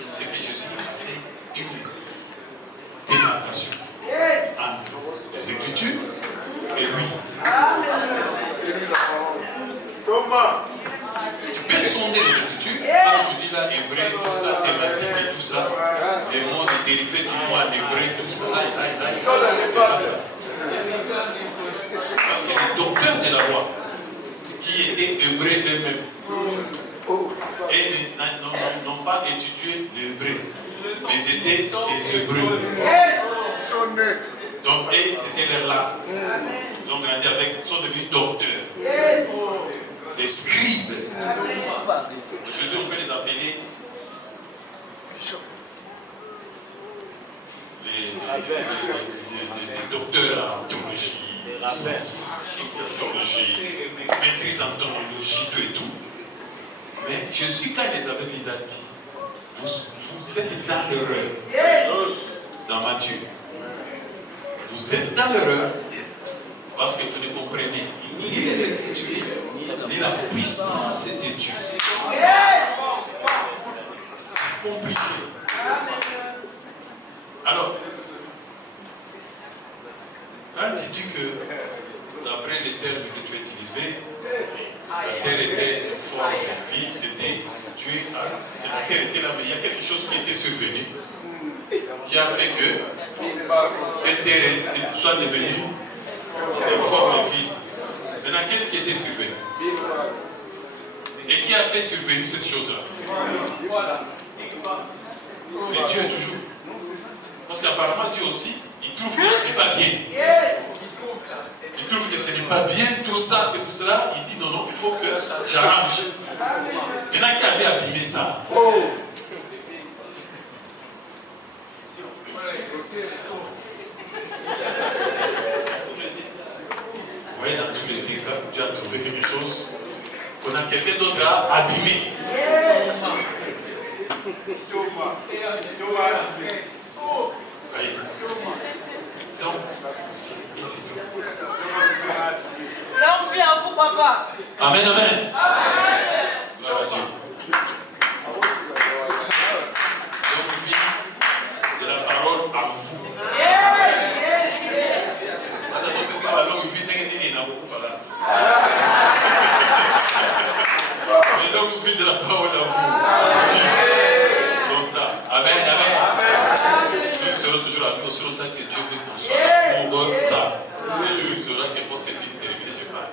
C'est que Jésus a fait une démarcation entre les Écritures et lui. Thomas. Tu peux sonder les Écritures, quand tu dis là, hébreu, tout ça, thématique et tout ça, les mots dérivés du mot en hébreu, tout ça, c'est pas ça. Parce que les docteurs de la loi, qui étaient hébreux eux-mêmes, et n'ont pas étudié l'hébreu, mais ils étaient des hébreux. Donc, c'était leur langue. Ils ont grandi avec, ils sont devenus docteurs. Des scribes. Aujourd'hui, on peut les appeler les docteurs en théologie, licence en théologie, maîtrise en théologie, tout et tout. Mais Jésus, quand il les avait vus, il a dit, vous êtes dans l'erreur. Dans Matthieu. Vous êtes dans l'erreur. Parce que vous ne comprenez ni les Écritures, ni la puissance de Dieu. C'est compliqué. Alors, quand tu dis que, d'après les termes que tu as utilisés, la terre était forme vide, c'était Dieu. La terre était là, mais il y a quelque chose qui était survenu, qui a fait que cette terre soit devenue une forme vide. Maintenant, qu'est-ce qui était survenu? Et qui a fait survenir cette chose-là? C'est Dieu toujours. Parce qu'apparemment Dieu aussi, il trouve que ce n'est pas bien. Il trouve que ce n'est pas bien tout ça. C'est pour cela qu'il dit non, non, il faut que j'arrange. Maintenant, qui avait abîmé ça? Vous voyez, dans tous les cas, Dieu a trouvé quelque chose qu'on a quelqu'un d'autre à abîmer. Donc, c'est évident. L'homme vit en vous, papa. Amen, amen. Gloire à Dieu. L'homme vit de la parole en vous. Mais l'homme vit de la parole en vous. Longtemps. Amen, amen. Nous serons toujours à vie aussi longtemps que Dieu veut qu'on soit pour ça. Le jour il sera que quand c'est fini, terminé, je parle.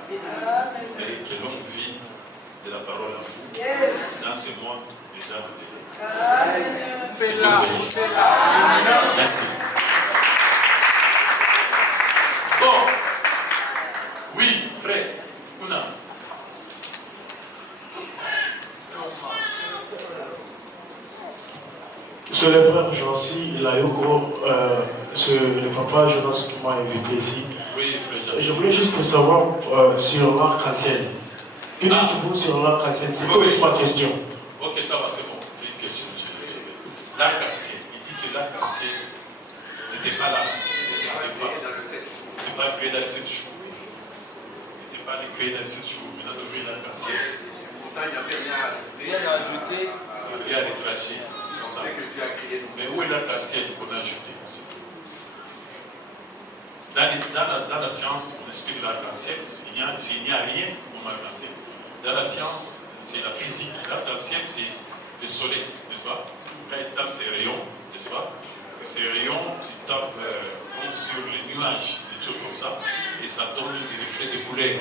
Et que l'homme vit de la parole en vous. Dans ce monde, les âmes de Dieu. Que Dieu bénisse. Merci. Bon. Oui, frère. Ouna. C'est le frère Jancy, il a eu le papa Jonas qui m'a invité ici. Oui, frère Jancy. Je voulais juste savoir sur l'arc-en-ciel. Que dites-vous sur l'arc-en-ciel? C'est ma question. Ok, ça va, c'est bon. C'est une question. L'arc-en-ciel, il dit que l'arc-en-ciel n'était pas là. Il n'était pas créé dans les 7 jours. Il n'était pas créé dans les 7 jours. Maintenant, devrait l'arc-en-ciel. Rien à ajouter. Rien à réfléchir. Mais où est l'arc-en-ciel qu'on a ajouté aussi? Dans la science, on explique l'arc-en-ciel. Il n'y a rien comme arc-en-ciel. Dans la science, c'est la physique. L'arc-en-ciel, c'est le soleil, n'est-ce pas? Quand il tape ses rayons, n'est-ce pas? Ces rayons, ils tapent sur les nuages, des choses comme ça, et ça donne des reflets de couleurs,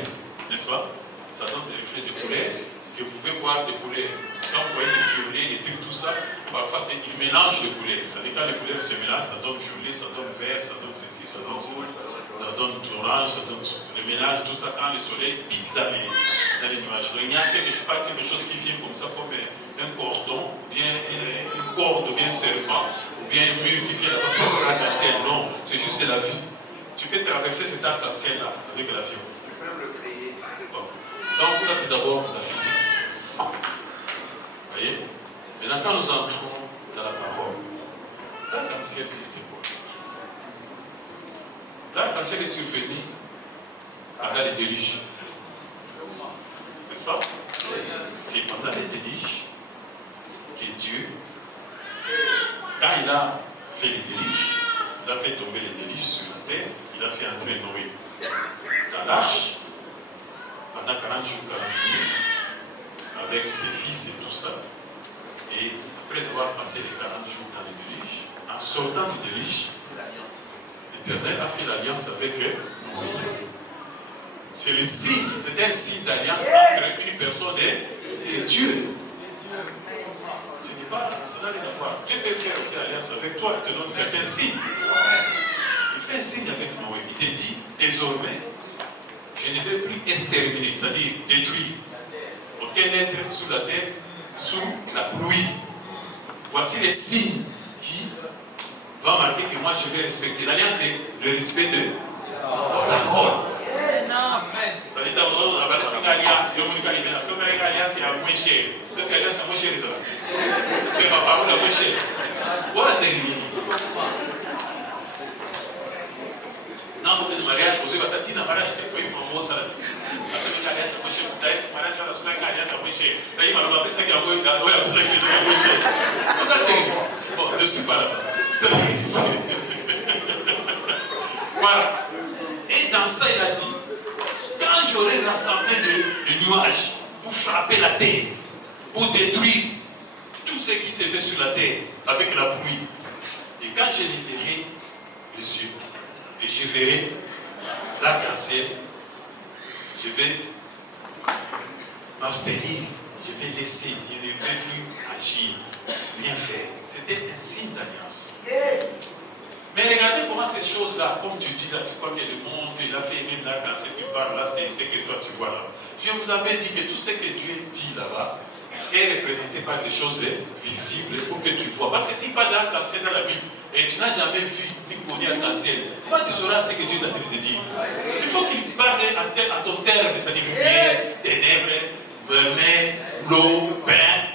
n'est-ce pas? Ça donne des reflets de couleurs, que vous pouvez voir des couleurs. Quand vous voyez les violets, les trucs, tout ça, parfois c'est qu'ils mélangent les couleurs. C'est-à-dire quand les couleurs se mélangent, ça donne violet, ça donne vert, ça donne ceci, ça donne ça, ça donne orange, ça donne le mélange, tout ça, quand le soleil pique dans les nuages. Donc il n'y a pas quelque chose qui vient comme ça, comme un cordon, ou bien une corde, ou bien un serpent, ou bien un mur qui vient là-bas pour l'arc-en-ciel. Non, c'est juste de la vie. Tu peux traverser cet arc-en-ciel-là avec l'avion. Donc ça c'est d'abord la physique. Vous voyez? Maintenant quand nous entrons dans la parole, l'arc-en-ciel c'était quoi? L'arc-en-ciel est survenu pendant les déluges. N'est-ce pas? C'est pendant les déluges que Dieu, quand il a fait les déluges, il a fait tomber les déluges sur la terre, il a fait entrer Noé dans l'arche. Pendant 40 jours, 40 nuits, avec ses fils et tout ça. Et après avoir passé les 40 jours dans le déluge, en sortant du déluge, l'Éternel a fait l'alliance avec Noé. C'est le signe, c'était un signe d'alliance entre une personne et Dieu. Ce n'est pas, ça n'a rien à voir. Dieu peut faire aussi alliance avec toi, il te donne certains signes. Il fait un signe avec Noé. Il te dit, désormais, je ne vais plus exterminer, c'est-à-dire détruire aucun être sous la terre, sous la pluie. Voici les signes qui vont marquer que moi je vais respecter. L'alliance, c'est le respect de la parole. C'est-à-dire, d'abord, on va laisser une alliance. Il y a une alliance, c'est la moins chère. Parce que l'alliance, c'est moins chère, c'est ma parole la moins chère. Voilà, non, vous mariage, vous avez dit un mariage, c'est quoi, il m'a montré ça. Parce que j'ai alliance à coucher, vous avez dit mariage, la semaine alliance à coucher. Là, il m'a demandé ça qui a couché, il a poussé qui a couché. Vous êtes terrible. Bon, je ne suis pas là-bas. Voilà. Et dans ça, il a dit, quand j'aurai rassemblé les nuages pour frapper la terre, pour détruire tout ce qui s'est fait sur la terre avec la pluie, et quand je les verrai les yeux, et je verrai l'arc-en-ciel, je vais m'abstenir, je vais laisser, je ne vais plus agir, rien faire. C'était un signe d'alliance. Mais regardez comment ces choses-là, comme tu dis là, tu crois que le monde, il a fait même l'arc-en-ciel, tu parles là, c'est ce que toi tu vois là. Je vous avais dit que tout ce que Dieu dit là-bas est représenté par des choses visibles pour que tu vois. Parce que s'il parle d'arc-en-ciel dans la Bible, et tu n'as jamais vu ni connu arc-en-ciel, comment tu sauras ce que Dieu t'a train de dire? Il faut qu'il parle à ton terme, c'est-à-dire lumière, ténèbres, mer, l'eau, pain.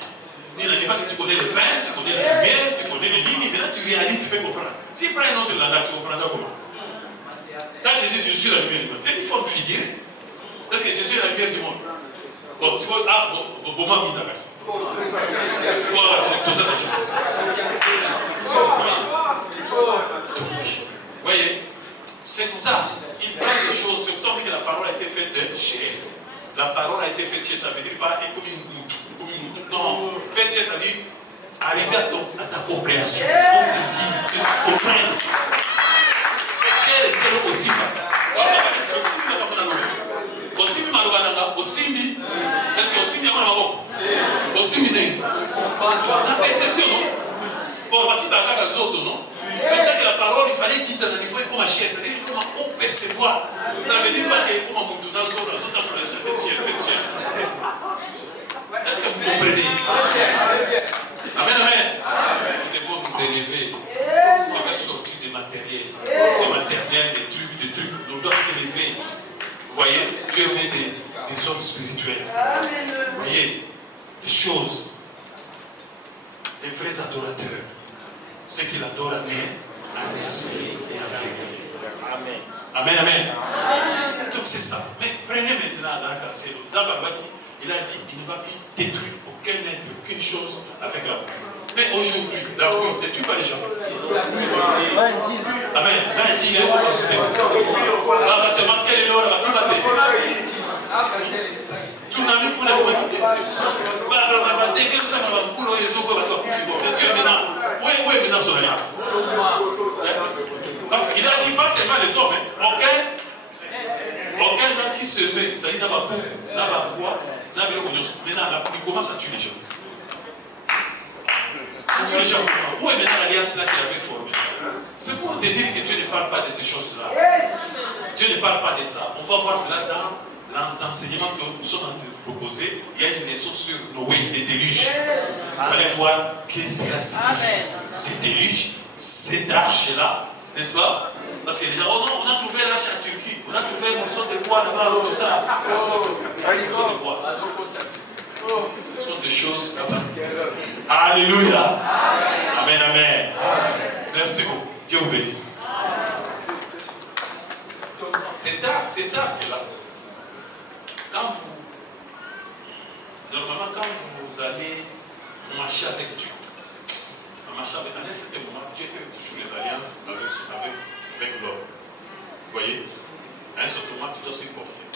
Parce que tu connais le pain, tu connais la lumière, tu connais les lignes, maintenant tu réalises, tu peux comprendre. S'il prend un autre langage, tu comprendras comment? Quand Jésus dit je suis la lumière du monde, c'est une forme figurée. Parce que Jésus est la lumière du monde. Bon, si vous bon, moi, mis d'accord. Voilà, c'est tout ça la chose. Donc, vous voyez, c'est ça. Il prend des choses, c'est pour ça que la parole a été faite de chair. La parole a été faite chair, ça veut dire pas comme une mouche. Non, faite chair, ça veut dire arriver à ta compréhension. On saisit, on comprend. Chair est aussi Osimbi malobananga, Osimbi, est-ce que Osimbi a un Osimbi n'est la perception, non? Bon, parce que tu as les autres, non? C'est ça que la parole, il fallait qu'il te le niveau comme un chien, c'est-à-dire comment on percevoir. Ça veut dire pas que comment on dans les autres, c'est fait chien. Est-ce que vous comprenez? Amen, amen. Nous devons nous élever. On doit sortir des matériels, des trucs. On doit s'élever. Vous voyez, Dieu veut des hommes spirituels. Vous voyez, des choses, des vrais adorateurs. Ceux qui l'adorent en esprit et en vérité. Amen, amen. Donc c'est ça. Mais prenez maintenant l'arc-en-ciel. Il a dit qu'il ne va plus détruire aucun être, aucune chose avec la pluie. Mais aujourd'hui, la pluie ne détruit pas les gens. Amen. Tu as marqué les noms là-bas. Tu n'as mis pour la humanité. Dieu maintenant. Où est maintenant son alliance? Parce qu'il a dit pas seulement les hommes. Aucun n'a qui se met. Ça dit n'a pas quoi. Maintenant, la pluie commence à tuer les gens. Les gens, où est maintenant l'alliance là qu'il avait formée? C'est pour te dire que Dieu ne parle pas de ces choses-là. Dieu ne parle pas de ça. On va voir cela dans les enseignements que nous sommes en train de vous proposer. Il y a une leçon sur Noé, les déluges. Vous allez voir qu'est-ce que cela signifie. Ces déluges, cette arche-là, n'est-ce pas? Parce que les gens, oh non, on a trouvé l'arche en Turquie. On a trouvé un morceau de bois là-bas, tout ça. Un morceau de bois. Ce sont des choses là-bas. Alléluia. Amen, amen. Merci beaucoup. Dieu vous bénisse. Cet arc-là, normalement, quand vous allez marcher avec Dieu, à un certain moment, Dieu fait toujours les alliances avec l'homme. Vous voyez? À un certain moment, tu dois se porter.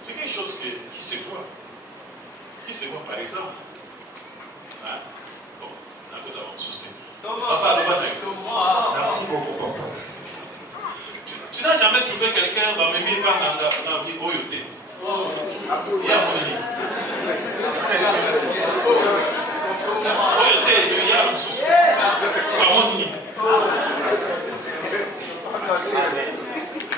C'est quelque chose qui se voit. Qui se voit par exemple. Hein? Bon, nous avons soutenu. Papa, merci beaucoup, papa. Tu n'as jamais trouvé quelqu'un qui m'a mis par la vie Oyoté. Il y a mon ami. Oyoté, il y a un souci. C'est pas mon ami.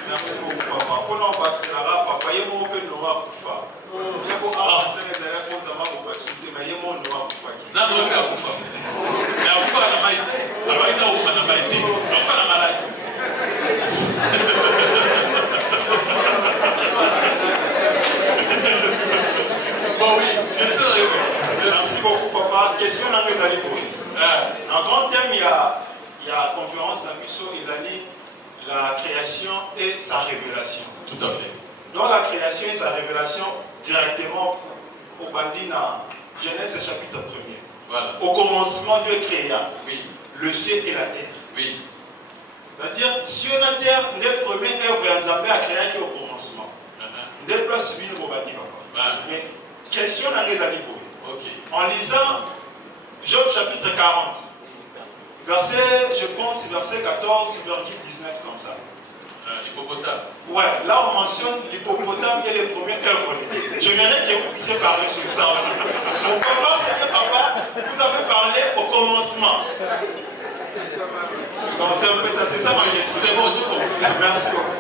Merci beaucoup, papa. Pour nous passer là, papa, il y a mon peu de noir pour faire. Il y a beaucoup de choses à faire, mais il y a mon noir pour faire. Non, non, il y a beaucoup de choses. Mais on va la maïté. La maïté, on va la maïté. On va la maladie. Bon, oui, bien sûr. Merci beaucoup, papa. Question dans les années prochaines. En grand terme, il y a conférence à Musso, les années la création et sa révélation. Tout à fait. Dans la création et sa révélation, directement au Bandina, Genèse chapitre 1er. Voilà. Au commencement, Dieu créa Oui. le ciel et la terre. Oui. C'est-à-dire, ciel et la terre, le premier œuvre Nzambe a créé qui au commencement. Dès le place suivi au Bandina. Mais question n'a rien à dire. En lisant Job chapitre 40, verset, je pense, verset 14, verset 19, comme ça. Hippopotame. Ouais, là on mentionne l'hippopotame et les premières œuvres. J'aimerais que vous puissiez parler sur ça aussi. On commence avec papa, vous avez parlé au commencement. Donc c'est un peu ça, c'est ça ma question. C'est bon, j'ai compris. Merci beaucoup.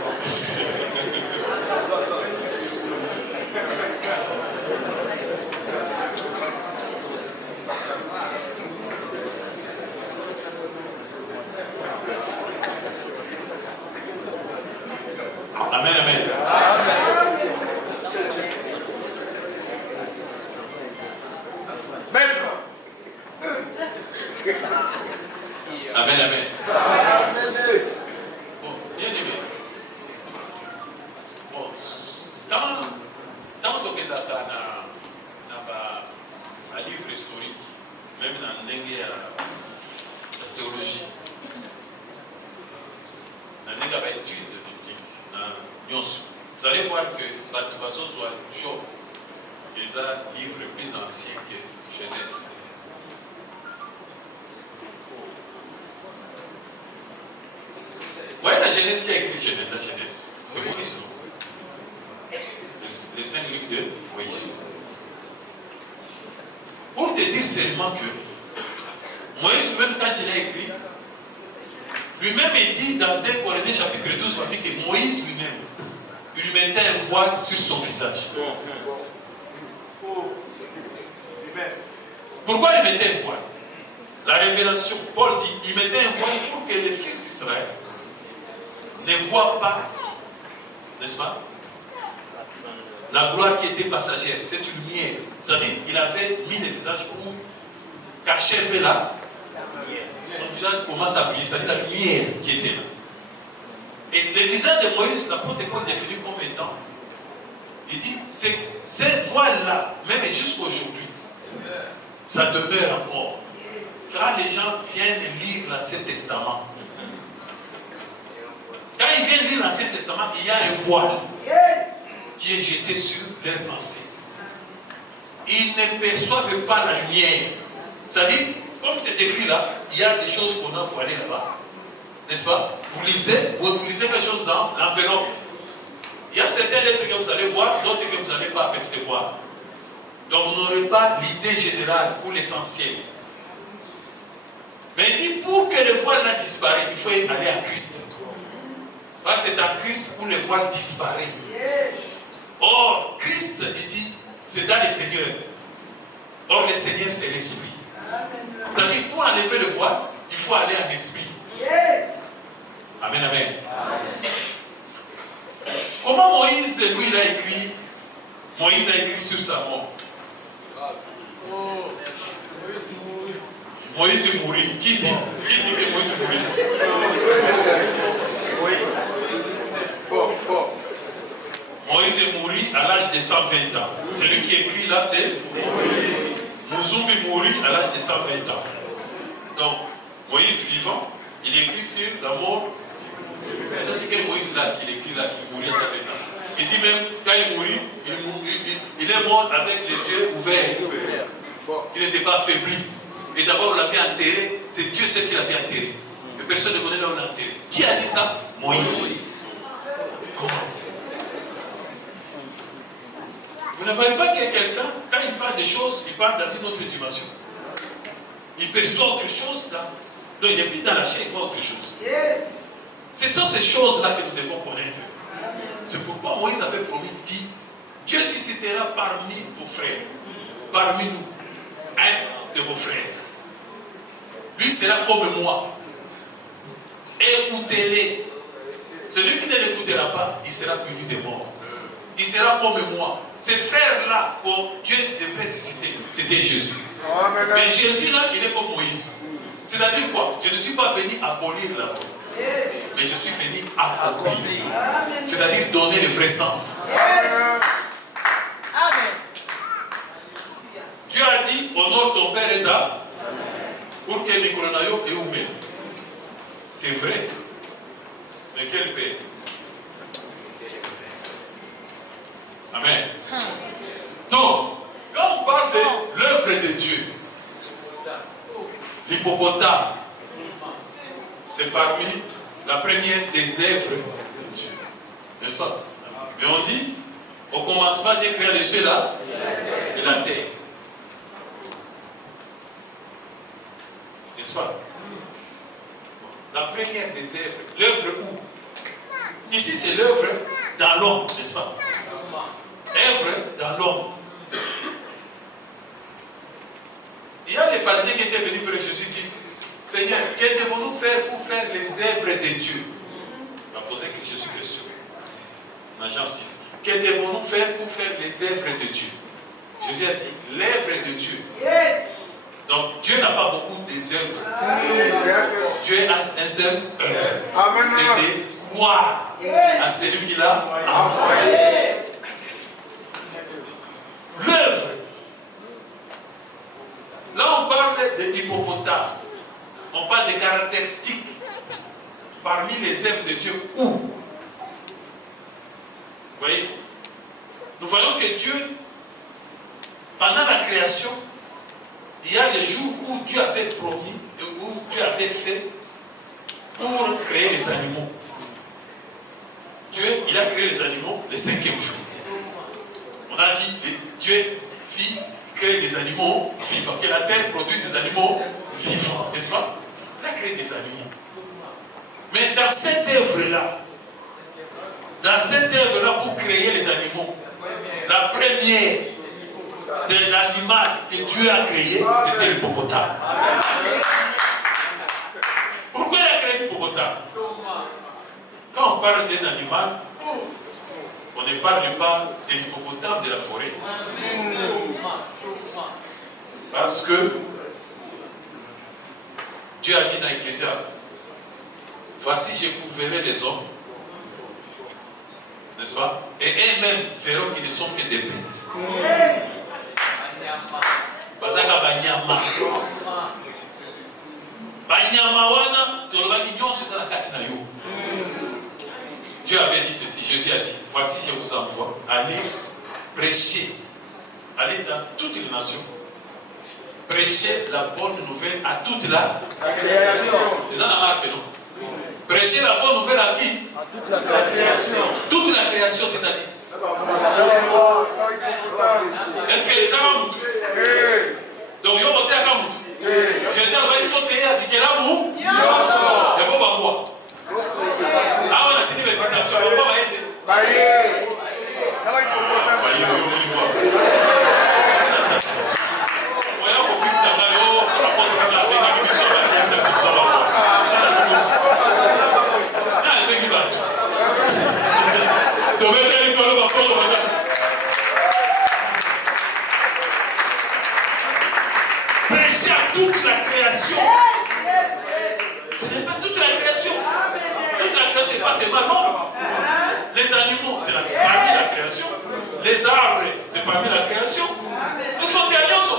Amen, amen. Amen, amen. Bon, bien aimé. Bon, dans ton un livre historique, même dans la théologie, dans l'étude biblique, vous allez voir que Batubazo soit Job, les livres plus anciens que Genèse. Voyez la Genèse qui a écrit Genèse, la Genèse. C'est Moïse, non? Les 5 livres de Moïse. Pour te dire seulement que Moïse, même quand il a écrit, lui-même il dit dans 2 Corinthiens chapitre 12, que Moïse lui-même, il lui mettait un voile sur son visage. Pourquoi il mettait un voile? La révélation, Paul dit, il mettait un voile pour que les fils d'Israël ne voient pas, n'est-ce pas, la gloire qui était passagère, cette lumière. C'est-à-dire qu'il avait mis le visage pour cacher un peu là. Son visage commence à briller, c'est-à-dire la lumière qui était là. Et le visage de Moïse, l'apôtre Paul définit comme étant, il dit, cette voile-là, même jusqu'à aujourd'hui, ça demeure encore. Quand les gens viennent lire l'Ancien Testament, quand ils viennent lire l'Ancien Testament, il y a un voile qui est jeté sur leurs pensées. Ils ne perçoivent pas la lumière. C'est-à-dire, comme c'est écrit là, il y a des choses qu'on a voilées là-bas. N'est-ce pas? Vous lisez quelque chose dans l'enveloppe. Il y a certaines lettres que vous allez voir, d'autres que vous n'allez pas percevoir. Donc vous n'aurez pas l'idée générale ou l'essentiel. Mais il dit, pour que le voile ne disparaisse, il faut aller à Christ. Parce que c'est à Christ où le voile disparaît. Or, Christ, il dit, c'est dans le Seigneur. Or, le Seigneur, c'est l'Esprit. C'est-à-dire, pour enlever le voile, il faut aller en esprit. Amen, amen. Comment Moïse, lui, il a écrit? Moïse a écrit sur sa mort. Moïse mourit. Qui dit que Moïse mourit? Moïse mourit à l'âge de 120 ans. Celui qui écrit là, c'est Muzumbi mourit à l'âge de 120 ans. Donc, Moïse vivant, il écrit sur la mort. C'est quel Moïse là qu'il écrit là, qui mourit à 120 ans. Il dit même, quand il mourit, il est mort avec les yeux ouverts. Il n'était pas affaibli. Et d'abord, on l'avait enterré. C'est Dieu seul qui l'avait enterré. Mais personne ne connaît là où on l'a enterré. Qui a dit ça? Moïse. Comment? Vous ne voyez pas que quelqu'un, quand il parle des choses, il parle dans une autre dimension. Il perçoit autre chose. Donc il n'est plus dans la chair, il voit autre chose. Ce sont ces choses-là que nous devons connaître. C'est pourquoi Moïse avait promis, dit, Dieu suscitera parmi vos frères, parmi nous, un de vos frères. Lui sera comme moi. Écoutez-les. Celui qui ne l'écoutera pas, il sera puni de mort. Il sera comme moi. Ces frères-là, que Dieu devrait susciter, c'était Jésus. Mais Jésus, là, il est comme Moïse. C'est-à-dire quoi? Je ne suis pas venu abolir la loi. Mais je suis venu accomplir. C'est-à-dire donner le vrai sens. Amen. Dieu a dit, honore ton père et ta pour que Mikolonayo et Oumé. C'est vrai. Mais quel père? Amen. Donc, quand on parle de l'œuvre de Dieu, l'hippopotame, c'est parmi la première des œuvres de Dieu. N'est-ce pas? Mais on dit, au commencement, Dieu créa les cieux là et la terre. N'est-ce pas? La première des œuvres. L'œuvre où? Ici, c'est l'œuvre dans l'homme, n'est-ce pas? Œuvre dans l'homme. Il y a des pharisiens qui étaient venus vers Jésus et disent, Seigneur, que devons-nous faire pour faire les œuvres de Dieu? Il va poser Jésus une question. Dans Jean 6. Que devons-nous faire pour faire les œuvres de Dieu? Jésus a dit, l'œuvre de Dieu. Yes. Donc Dieu n'a pas beaucoup d'œuvres. Dieu a un seul œuvre. C'est de croire à celui qui l'a envoyé. L'œuvre. Là on parle de l'hippopotame. On parle des caractéristiques parmi les œuvres de Dieu. Où? Vous voyez? Nous voyons que Dieu, pendant la création, il y a des jours où Dieu avait promis, où Dieu avait fait pour créer les animaux. Dieu, il a créé les animaux le 5e jour. On a dit, Dieu fit créer des animaux vivants, que la terre produit des animaux vivants, n'est-ce pas? Il a créé des animaux. Mais dans cette œuvre-là, pour créer les animaux, la première de l'animal que Dieu a créé, c'était l'hippopotame. Pourquoi il a créé l'hippopotame? Quand on parle d'un animal, on ne parle pas de l'hippopotame de la forêt. Parce que Dieu a dit dans Ecclésiaste, voici j'éprouverai les hommes, n'est-ce pas? Et eux-mêmes verront qu'ils ne sont que des bêtes. Bazaka banyama. Banyama wana, tolobaki nyonso eza na kati na yo. Dieu avait dit ceci, Jésus a dit, voici je vous envoie, allez prêcher, allez dans toutes les nations, prêcher la bonne nouvelle à toute la création. C'est ça la marque, non? Prêcher la bonne nouvelle à qui? À toute la création. Toute la création, c'est-à-dire. Est-ce que les gens ont donc, ils ont voté à Kamoutou. Jésus a dit que tu es dit que l'amour, il n'y a pas de quoi. Ah, on a tenu l'invitation. On va pas aider. Voyons qu'on fixe ça là. Pour la porte de la bénédiction, la bénédiction, ça va. Ah, il est qui bat. Donc, il est dans le rapport de la classe. Prêcher à toute la création. Ce n'est pas toute la création. Toute la création, c'est pas seulement non. Les animaux, c'est parmi la création. Les arbres, c'est parmi la création. Nous sommes des alliances.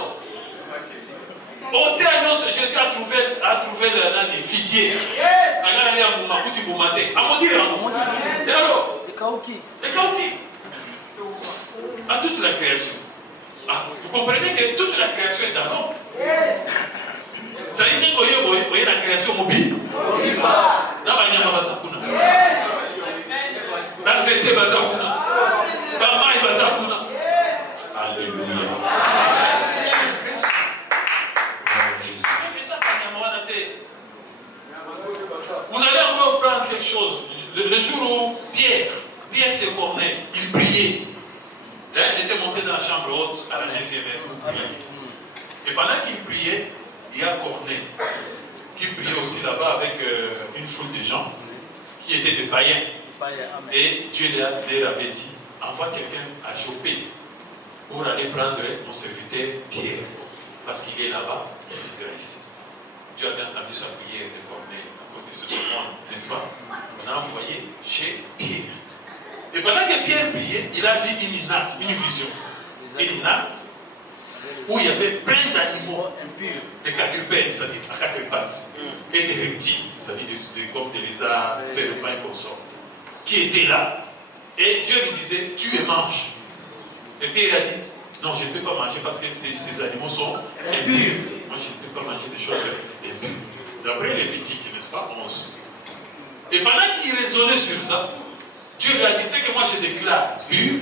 Au Théanios, Jésus a trouvé des figuiers. Il a un petit boumate. À mon dire, et alors? Les kaouki. À toute la création. Ah, vous comprenez que toute la création est dans l'homme. Ça veut dire que vous voyez la création mobile. Dans la nyama bazakuna. Dans cette bazakuna. Dans maï bazakuna. Alléluia. Vous allez encore prendre quelque chose. Le jour où Pierre s'est corné, il priait. Il était monté dans la chambre haute à la 9e heure. Et pendant qu'il priait, il y a Corneille qui priait aussi là-bas avec une foule de gens qui étaient des païens. Et Dieu leur avait dit, envoie quelqu'un à Jopé pour aller prendre mon serviteur Pierre. Parce qu'il est là-bas, il est ici. Dieu avait entendu sa prière de Corneille à côté de ce monde, n'est-ce pas? On a envoyé chez Pierre. Et pendant que Pierre priait, il a vu une natte, une vision. Une natte où il y avait plein d'animaux, des quadrupèdes, c'est-à-dire à quatre pattes, et des reptiles, c'est-à-dire comme des lézards, serpents et consorts, qui étaient là. Et Dieu lui disait, tu les manges. Et Pierre a dit, non, je ne peux pas manger parce que ces animaux sont impurs. Moi, je ne peux pas manger des choses impures. D'après Lévitique, n'est-ce pas, 11. Et pendant qu'il raisonnait sur ça, Dieu lui a dit, c'est que moi je déclare pur,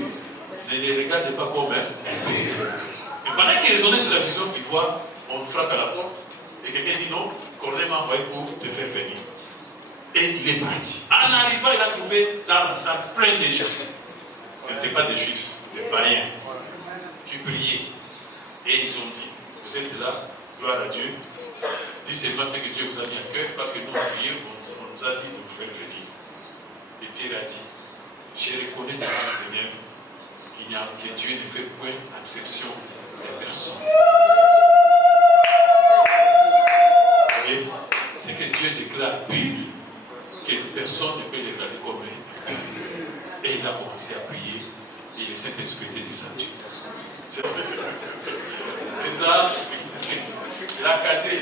ne les regardez pas comme impurs. Et pendant qu'il raisonnait sur la vision, il voit, on frappe à la porte, et quelqu'un dit non, Corneille m'a envoyé pour te faire venir. Et il est parti. En arrivant, il a trouvé dans la salle plein de gens. Ce n'étaient pas des juifs, des païens, qui priaient. Et ils ont dit, vous êtes là, gloire à Dieu. Dites seulement ce que Dieu vous a mis à cœur, parce que nous, prions, on nous a dit de vous faire venir. Et Pierre a dit, je reconnais devant le Seigneur que Dieu ne fait point exception de personne. Vous voyez, c'est que Dieu déclare pur, que personne ne peut le regarder comme impur. Et il a commencé à prier, et le Saint-Esprit est descendu. C'est ça, il a cadré.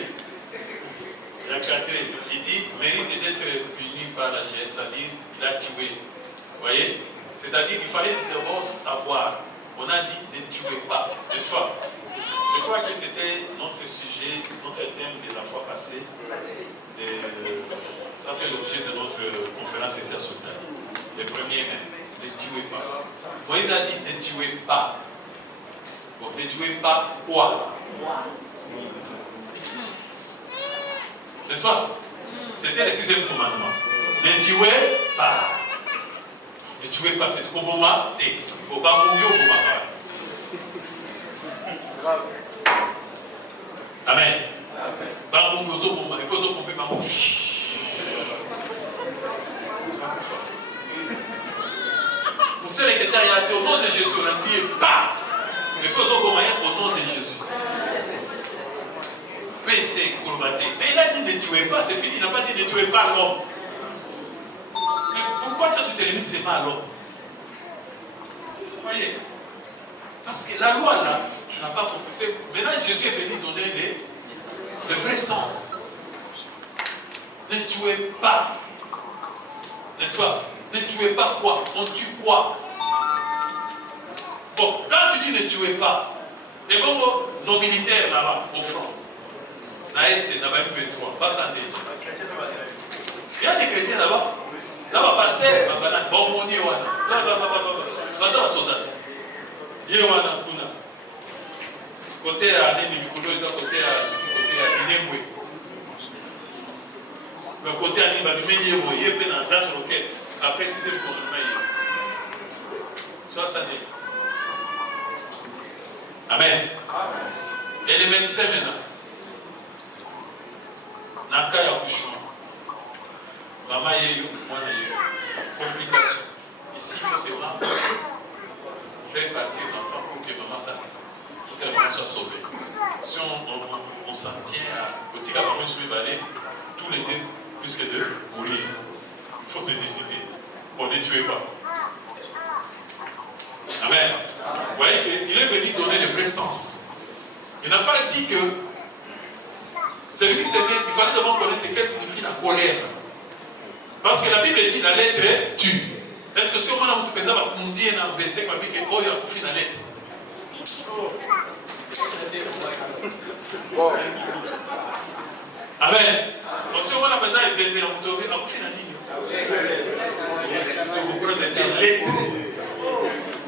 Il dit, mérite d'être puni par la gêne, c'est-à-dire, il a tué. Vous voyez? C'est-à-dire, il fallait d'abord savoir. On a dit, ne tuez pas, n'est-ce pas? Je crois que c'était notre sujet, notre thème de la fois passée. Ça fait l'objet de notre conférence ici à Soutane. Les premiers même, ne tuez pas. Moïse a dit, ne tuez pas. Bon, ne tuez pas quoi? N'est-ce pas? C'était le 6e commandement. Ne tuez pas. Ne tuez pas, c'est Obama T. Obama Obama. Amen. Vous savez que au nom de Jésus, on a dit pas. Au nom de Jésus. Mais c'est courbaté. Mais il a dit ne tuez pas, c'est fini. Il n'a pas dit ne tuez pas l'homme. Mais pourquoi toi tu te limites seulement à l'homme? Voyez? Parce que la loi là, tu n'as pas compris. Maintenant Jésus est venu donner le vrai sens. Ne tuez pas. N'est-ce pas? Ne tuez pas quoi? On tue quoi? Bon, quand tu dis ne tuez pas, et bon, nos militaires là-bas, au front, na Est, na même 23, pas sans délai. Il y a des chrétiens là-bas. Là-bas, pasteur, bon, mon Dieu, là-bas, soldat. Yewana kuna. Côté à Nini Mikudo, ils ont côté à Inengwe. Le côté à Nini Badumé, il y a plein d'as roquettes. Après, si c'est pour nous, soit ça dit. Amen. Et les médecins maintenant. Naka ya couchement. Maman yeyo, moi yeyo. Complication. Ici, il faut seulement faire partir l'enfant pour que maman s'arrête, pour que la maman soit sauvée. Si on s'en tient à petit maman aller tous les deux, plus que de mourir. Il faut se décider. Bon, ne tuez pas. Amen. Vous voyez qu'il est venu donner le vrai sens. Il n'a pas dit que celui qui s'aimait, il fallait d'abord connaître quelle signifie la colère. Parce que la Bible dit la lettre tue. Est-ce que si on a un peu de temps, on dit un verset comme il y a un coup la lettre. Amen. Si on a besoin de bébé, on peut un coup la ligne. Vous prenez des lettres.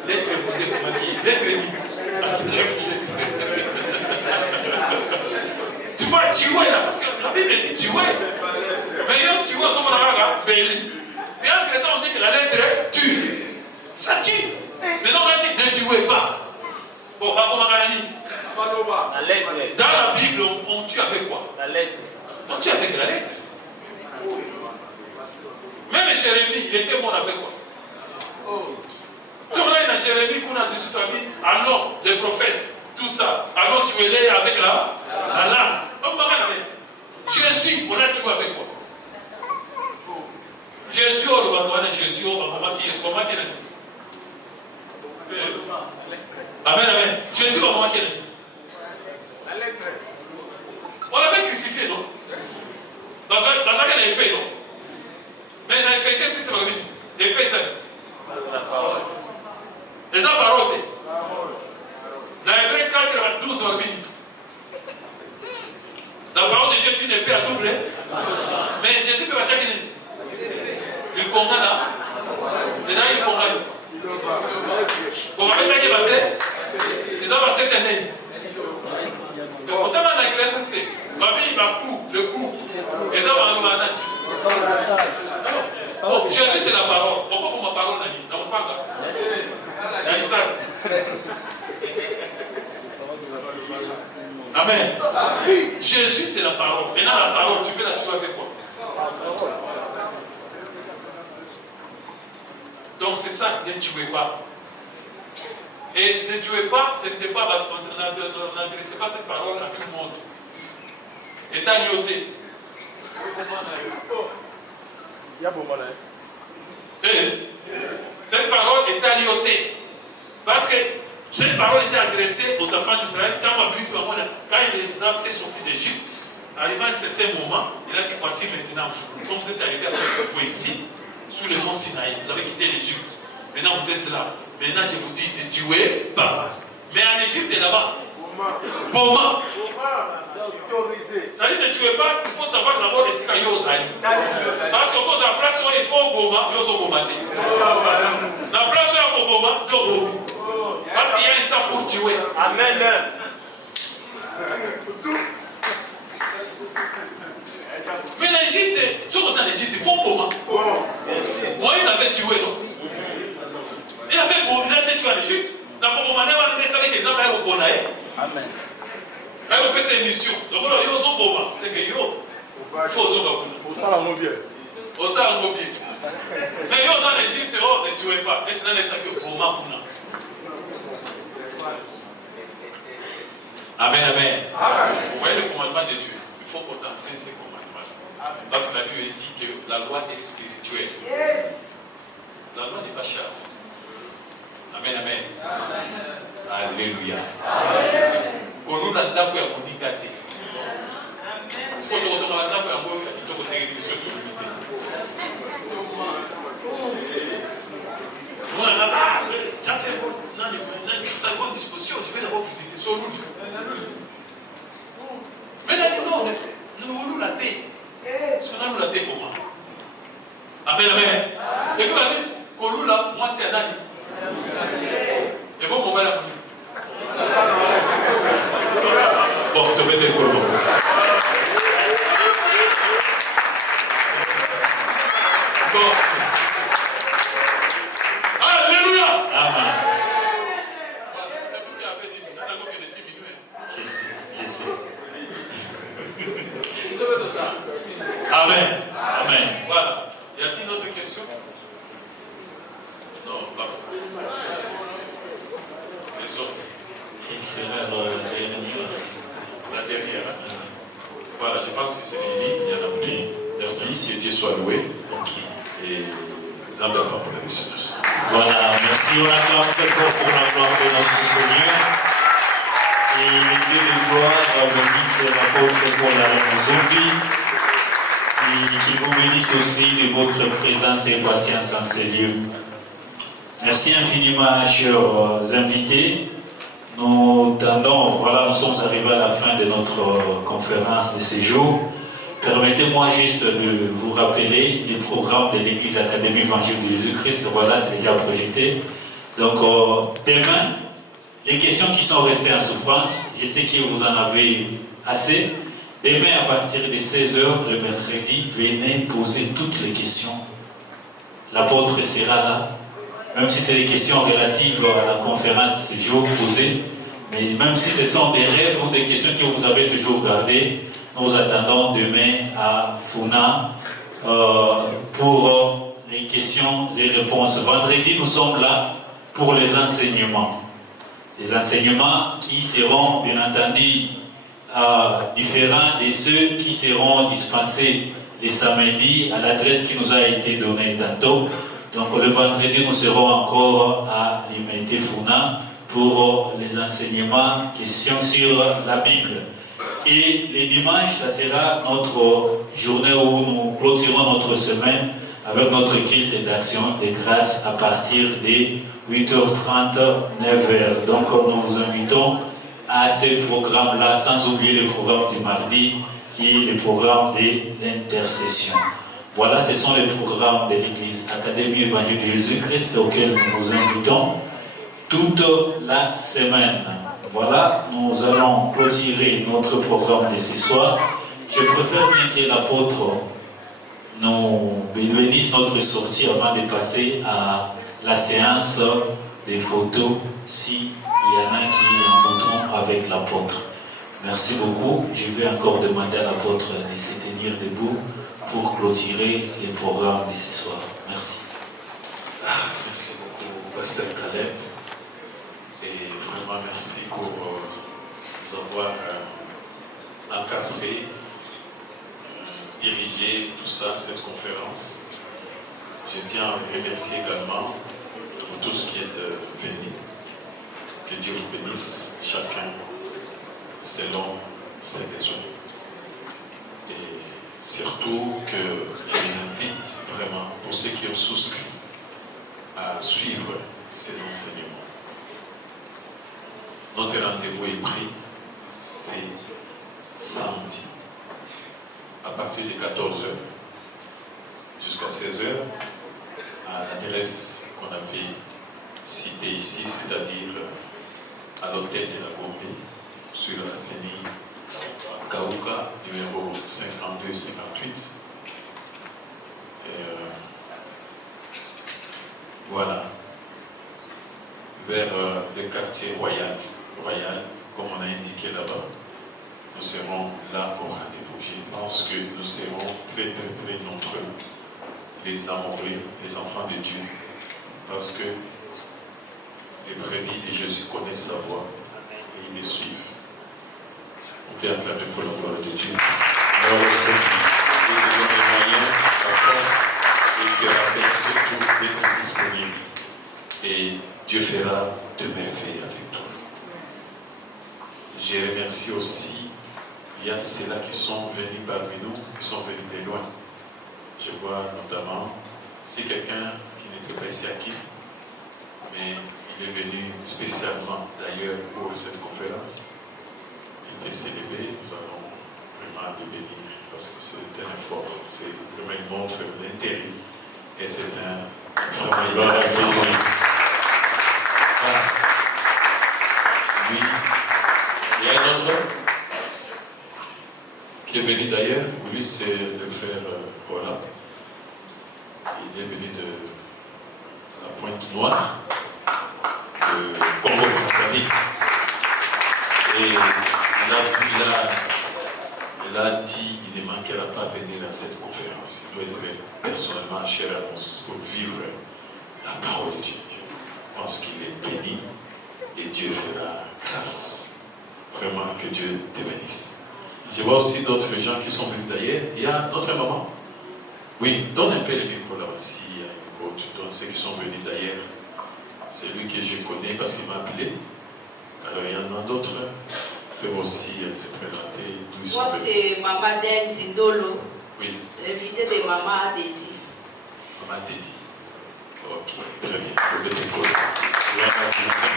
Lettres pour décommaquiller. Lettres. Tu vois, tuer là, parce que la Bible dit tuer. Mais il y a tuer, on s'en va belli. Et en crétant, on dit que la lettre tue. Ça tue. Maintenant, on a dit ne tuez pas. Bon, la lettre. Dans la Bible, on tue avec quoi? La lettre. On tue avec la lettre. Même Jérémie, il était mort avec quoi? Comme là, il y a Jérémie, qu'on a dit, alors, les prophètes, tout ça, alors tuez-les avec la langue. Jésus Jésus, on a tué avec quoi? Jésus, on va Jésus, on va qui est comment qu'il a dit? Amen, amen. Jésus, on va qui a dit? On l'avait crucifié, non? Dans chacun des épées, non? Mais dans Éphésiens 6, c'est dit. Épée, c'est les paroles. Dans Hébreux 4, 12, c'est dit. La parole de Dieu est une épée à double. Mais Jésus peut pas dire qu'il est. Le combat là. C'est là qu'il combat. Vous m'avez dit qu'il va passer. C'est dans ma septième année. Le côté dans la classe, c'était. Il va le clou. Et ça va nous Jésus, c'est la parole. Pourquoi pour ma parole, Nani? Dans mon parle. Nani, ça. Amen. Jésus, c'est la parole. Maintenant, la parole, tu peux la tuer avec quoi? Donc, c'est ça, ne tuez pas. Et ne tuez pas, ce n'était pas, on n'adressait pas cette parole à tout le monde. Et agnoté. Cette parole est agnotée. Parce que cette parole était adressée aux enfants d'Israël quand il les a fait sortir d'Égypte. Arrivant à un certain moment, il a dit voici maintenant, comme vous êtes arrivés à cette fois ici, sur le mont Sinaï, vous avez quitté l'Égypte. Maintenant vous êtes là. Maintenant je vous dis ne tuez pas. Mais en Égypte là-bas, Boma. C'est autorisé. Ça dit ne tuez pas, il faut savoir d'abord les Sikayo Zali. Parce que quand la place où il faut Boma, il faut Boma. La place où il faut Boma, il faut Boma. Parce qu'il y a un temps pour tuer. Amen. Mais l'Égypte, ceux qui sont en Égypte, ils font Boma. Moïse avait tué, non? Il avait tué en Égypte. Dans le moment où on a décidé qu'ils avaient reconnu. Amen. Alors, c'est une mission. Donc, il y a un Boma. C'est que yo, il faut se reconnaître. Au sein de bien. Au sein de bien. Mais yo, en Égypte, ne tuez pas. Et c'est dans ça que Boma. Amen, amen. Vous voyez le commandement de Dieu. Il faut qu'on enseigne ces commandements. Parce que la Bible dit que la loi est spirituelle. La loi n'est pas chère. Amen, amen. Alléluia. On nous a d'abord à Monikate. C'est pour te retrouver à d'abord à moi qui te retrouve sur l'unité. Moi, tu as fait une bonne disposition. Je vais d'abord visiter sur l'unité. Mais là, non, nous la thé. C'est qu'on a nous la thé pour moi. Amen, amen. Et puis, Kolou là, moi c'est un ami. Et bon, mon bel ami. Bon, je te mets le Kolou. Bon. Alléluia. Amen. C'est vous qui avez dit, nous n'avons que des petits minutes. Je sais. Amen. Amen. Voilà. Y a-t-il une autre question? Non, pas. Les autres. Il sera la dernière. La dernière. Voilà, je pense que c'est fini. Il y en a plus. Merci, que Dieu soit loué. Et nous en avons pour les seigneurs. Voilà, merci. On acclame très fort pour la gloire de notre Seigneur. Et le Dieu de gloire bénisse l'apôtre pour la Zombi. Et qu'il vous bénisse aussi de votre présence et patience en ces lieux. Merci infiniment, chers invités. Nous tendons, voilà, nous sommes arrivés à la fin de notre conférence de ce jour. Permettez-moi juste de vous rappeler le programme de l'Église Académie Évangile de Jésus-Christ. Voilà, c'est déjà projeté. Donc, demain, les questions qui sont restées en souffrance, je sais que vous en avez assez. Demain, à partir de 16h, le mercredi, venez poser toutes les questions. L'apôtre sera là. Même si c'est des questions relatives à la conférence de ce jour posées, mais même si ce sont des rêves ou des questions que vous avez toujours gardées, nous attendons demain à Funa pour les questions et réponses. Vendredi, nous sommes là pour les enseignements. Les enseignements qui seront, bien entendu, différent de ceux qui seront dispensés les samedis à l'adresse qui nous a été donnée tantôt. Donc le vendredi, nous serons encore à l'Imité Funa pour les enseignements, questions sur la Bible. Et les dimanches, ça sera notre journée où nous clôturons notre semaine avec notre culte d'action de grâce à partir de 8h30, 9h. Donc nous vous invitons à ce programme-là, sans oublier le programme du mardi, qui est le programme de l'intercession. Voilà, ce sont les programmes de l'Église Académie Évangile de Jésus-Christ auxquels nous vous invitons toute la semaine. Voilà, nous allons clôturer notre programme de ce soir. Je préfère bien que l'apôtre nous bénisse notre sortie avant de passer à la séance des photos, s'il y en a qui en voudront avec l'apôtre. Merci beaucoup. Je vais encore demander à l'apôtre de se tenir debout pour clôturer les programmes de ce soir. Merci. Merci beaucoup, Pasteur Caleb. Et vraiment merci pour nous avoir encadré, dirigé tout ça, cette conférence. Je tiens à vous remercier également pour tous qui êtes venus. Que Dieu vous bénisse chacun selon ses besoins. Et surtout que je vous invite vraiment, pour ceux qui ont souscrit, à suivre ces enseignements. Notre rendez-vous est pris, c'est samedi, à partir de 14h jusqu'à 16h, à l'adresse qu'on avait citée ici, c'est-à-dire à l'hôtel de la Gombe, sur l'avenue Kaouka, numéro 52-58. Voilà, vers le quartier royal, comme on a indiqué là-bas. Nous serons là au rendez-vous. Je pense que nous serons très nombreux, les amoureux, les enfants de Dieu, parce que les brebis de Jésus connaissent sa voix et ils les suivent. On peut acclamer pour la gloire de Dieu. Alors, Dieu te donne les moyens, la force, et te rappelle surtout d'être disponible. Et Dieu fera de merveilles avec toi. Je remercie aussi, il y a ceux-là qui sont venus parmi nous, qui sont venus de loin. Je vois notamment, c'est quelqu'un qui n'était pas ici à qui, mais il est venu spécialement d'ailleurs pour cette conférence. Il peut s'élever, nous allons vraiment le bénir parce que c'est un effort, c'est vraiment une montre d'intérêt et c'est un vraiment oui. Il y a un autre qui est venu d'ailleurs, lui c'est le frère Roland. Il est venu de la Pointe-Noire, de Congo-Brazzaville. Et il a dit qu'il ne manquera pas de venir à cette conférence. Il doit être personnellement cher à nous pour vivre la parole de Dieu. Je pense qu'il est béni et Dieu fera grâce. Vraiment que Dieu te bénisse. Je vois aussi d'autres gens qui sont venus d'ailleurs. Il y a notre maman. Oui, donne un peu le micro là-bas. S'il y a un micro, tu donnes ceux qui sont venus d'ailleurs. C'est lui que je connais parce qu'il m'a appelé. Alors il y en a d'autres qui peuvent aussi se présenter. Moi c'est Maman Den Tindolo. Oui. Invité de Maman Adedi. Maman Adedi. Ok, très bien. Il y a un Christian.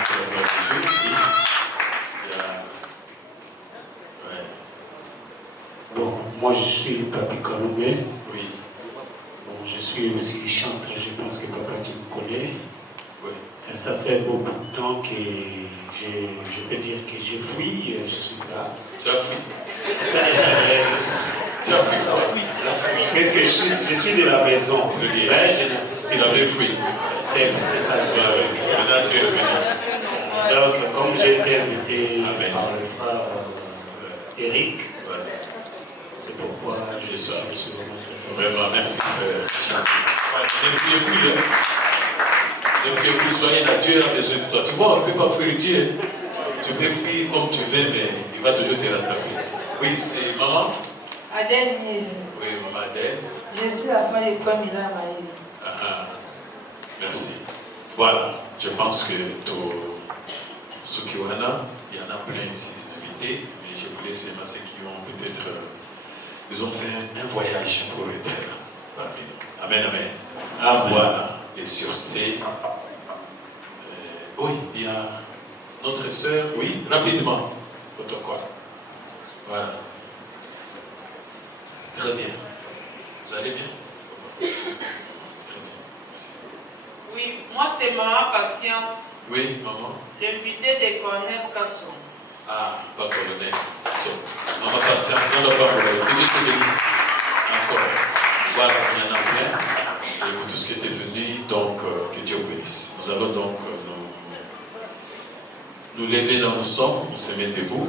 Bon, moi je suis Papi Kaloumé. Oui. Bon, je suis aussi chanteur, je pense que papa tu me connais. Oui. Et ça fait beaucoup de temps que je peux dire que j'ai fui, je suis là. Tu as fui. Tu as fui. Parce que je suis de la maison. Là, je n'assiste pas. Tu avais fui. C'est ça. Maintenant tu es venu. Donc, comme j'ai été invité par le frère Eric, c'est pourquoi je suis vraiment, merci. Ne fuyez plus. Ne fuyez plus, soyez là. Dieu a besoin de toi. Tu vois, on ne peut pas fuir Dieu. Tu Tu peux fuir comme tu veux, mais il va toujours te rattraper. Oui, c'est maman. Adèle Mies. Oui, maman Adèle. Je suis la femme de Kwamila Maïli. Merci. Voilà, je pense que Sukiwana, il y en a plein ici invités, mais je voulais seulement ceux qui ont peut-être, ils ont fait un voyage pour être là parmi nous. Amen, amen. Amen. Voilà, et sur ces, oui, il y a notre sœur, oui, rapidement, protocole. Voilà. Très bien. Vous allez bien? Très bien. Merci. Oui, moi c'est Maman Patience. Oui, maman. L'invité de Colonel Kasson. Ah, pas colonel. Maman Patience, on ne doit pas mourir. Que Dieu te bénisse. Encore. Voilà, il y en a plein. Et pour tout ce qui était venu, donc, que Dieu vous bénisse. Nous allons donc nous lever dans nos sommes, on se met debout.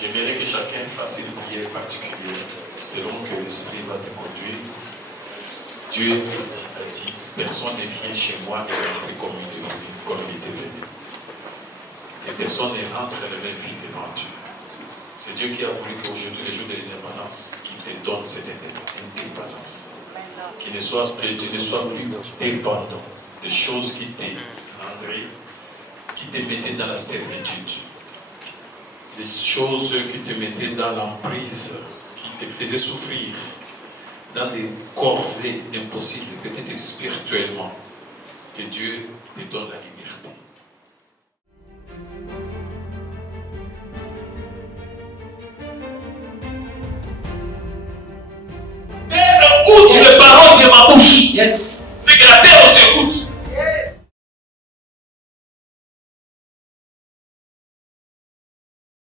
J'aimerais que chacun fasse une prière particulière, selon que l'Esprit va te conduire. Dieu a dit, personne ne vient chez moi et rentre comme il était venu. Et personne ne rentre la même vie devant Dieu. C'est Dieu qui a voulu qu'aujourd'hui, le jour de l'indépendance, qu'il te donne cette indépendance. Tu ne sois plus dépendant des choses qui te rendraient, qui te mettaient dans la servitude. Des choses qui te mettaient dans l'emprise, qui te faisaient souffrir, dans des corvées impossibles, peut-être spirituellement, que Dieu te donne la liberté. Outre les paroles de ma bouche. Yes.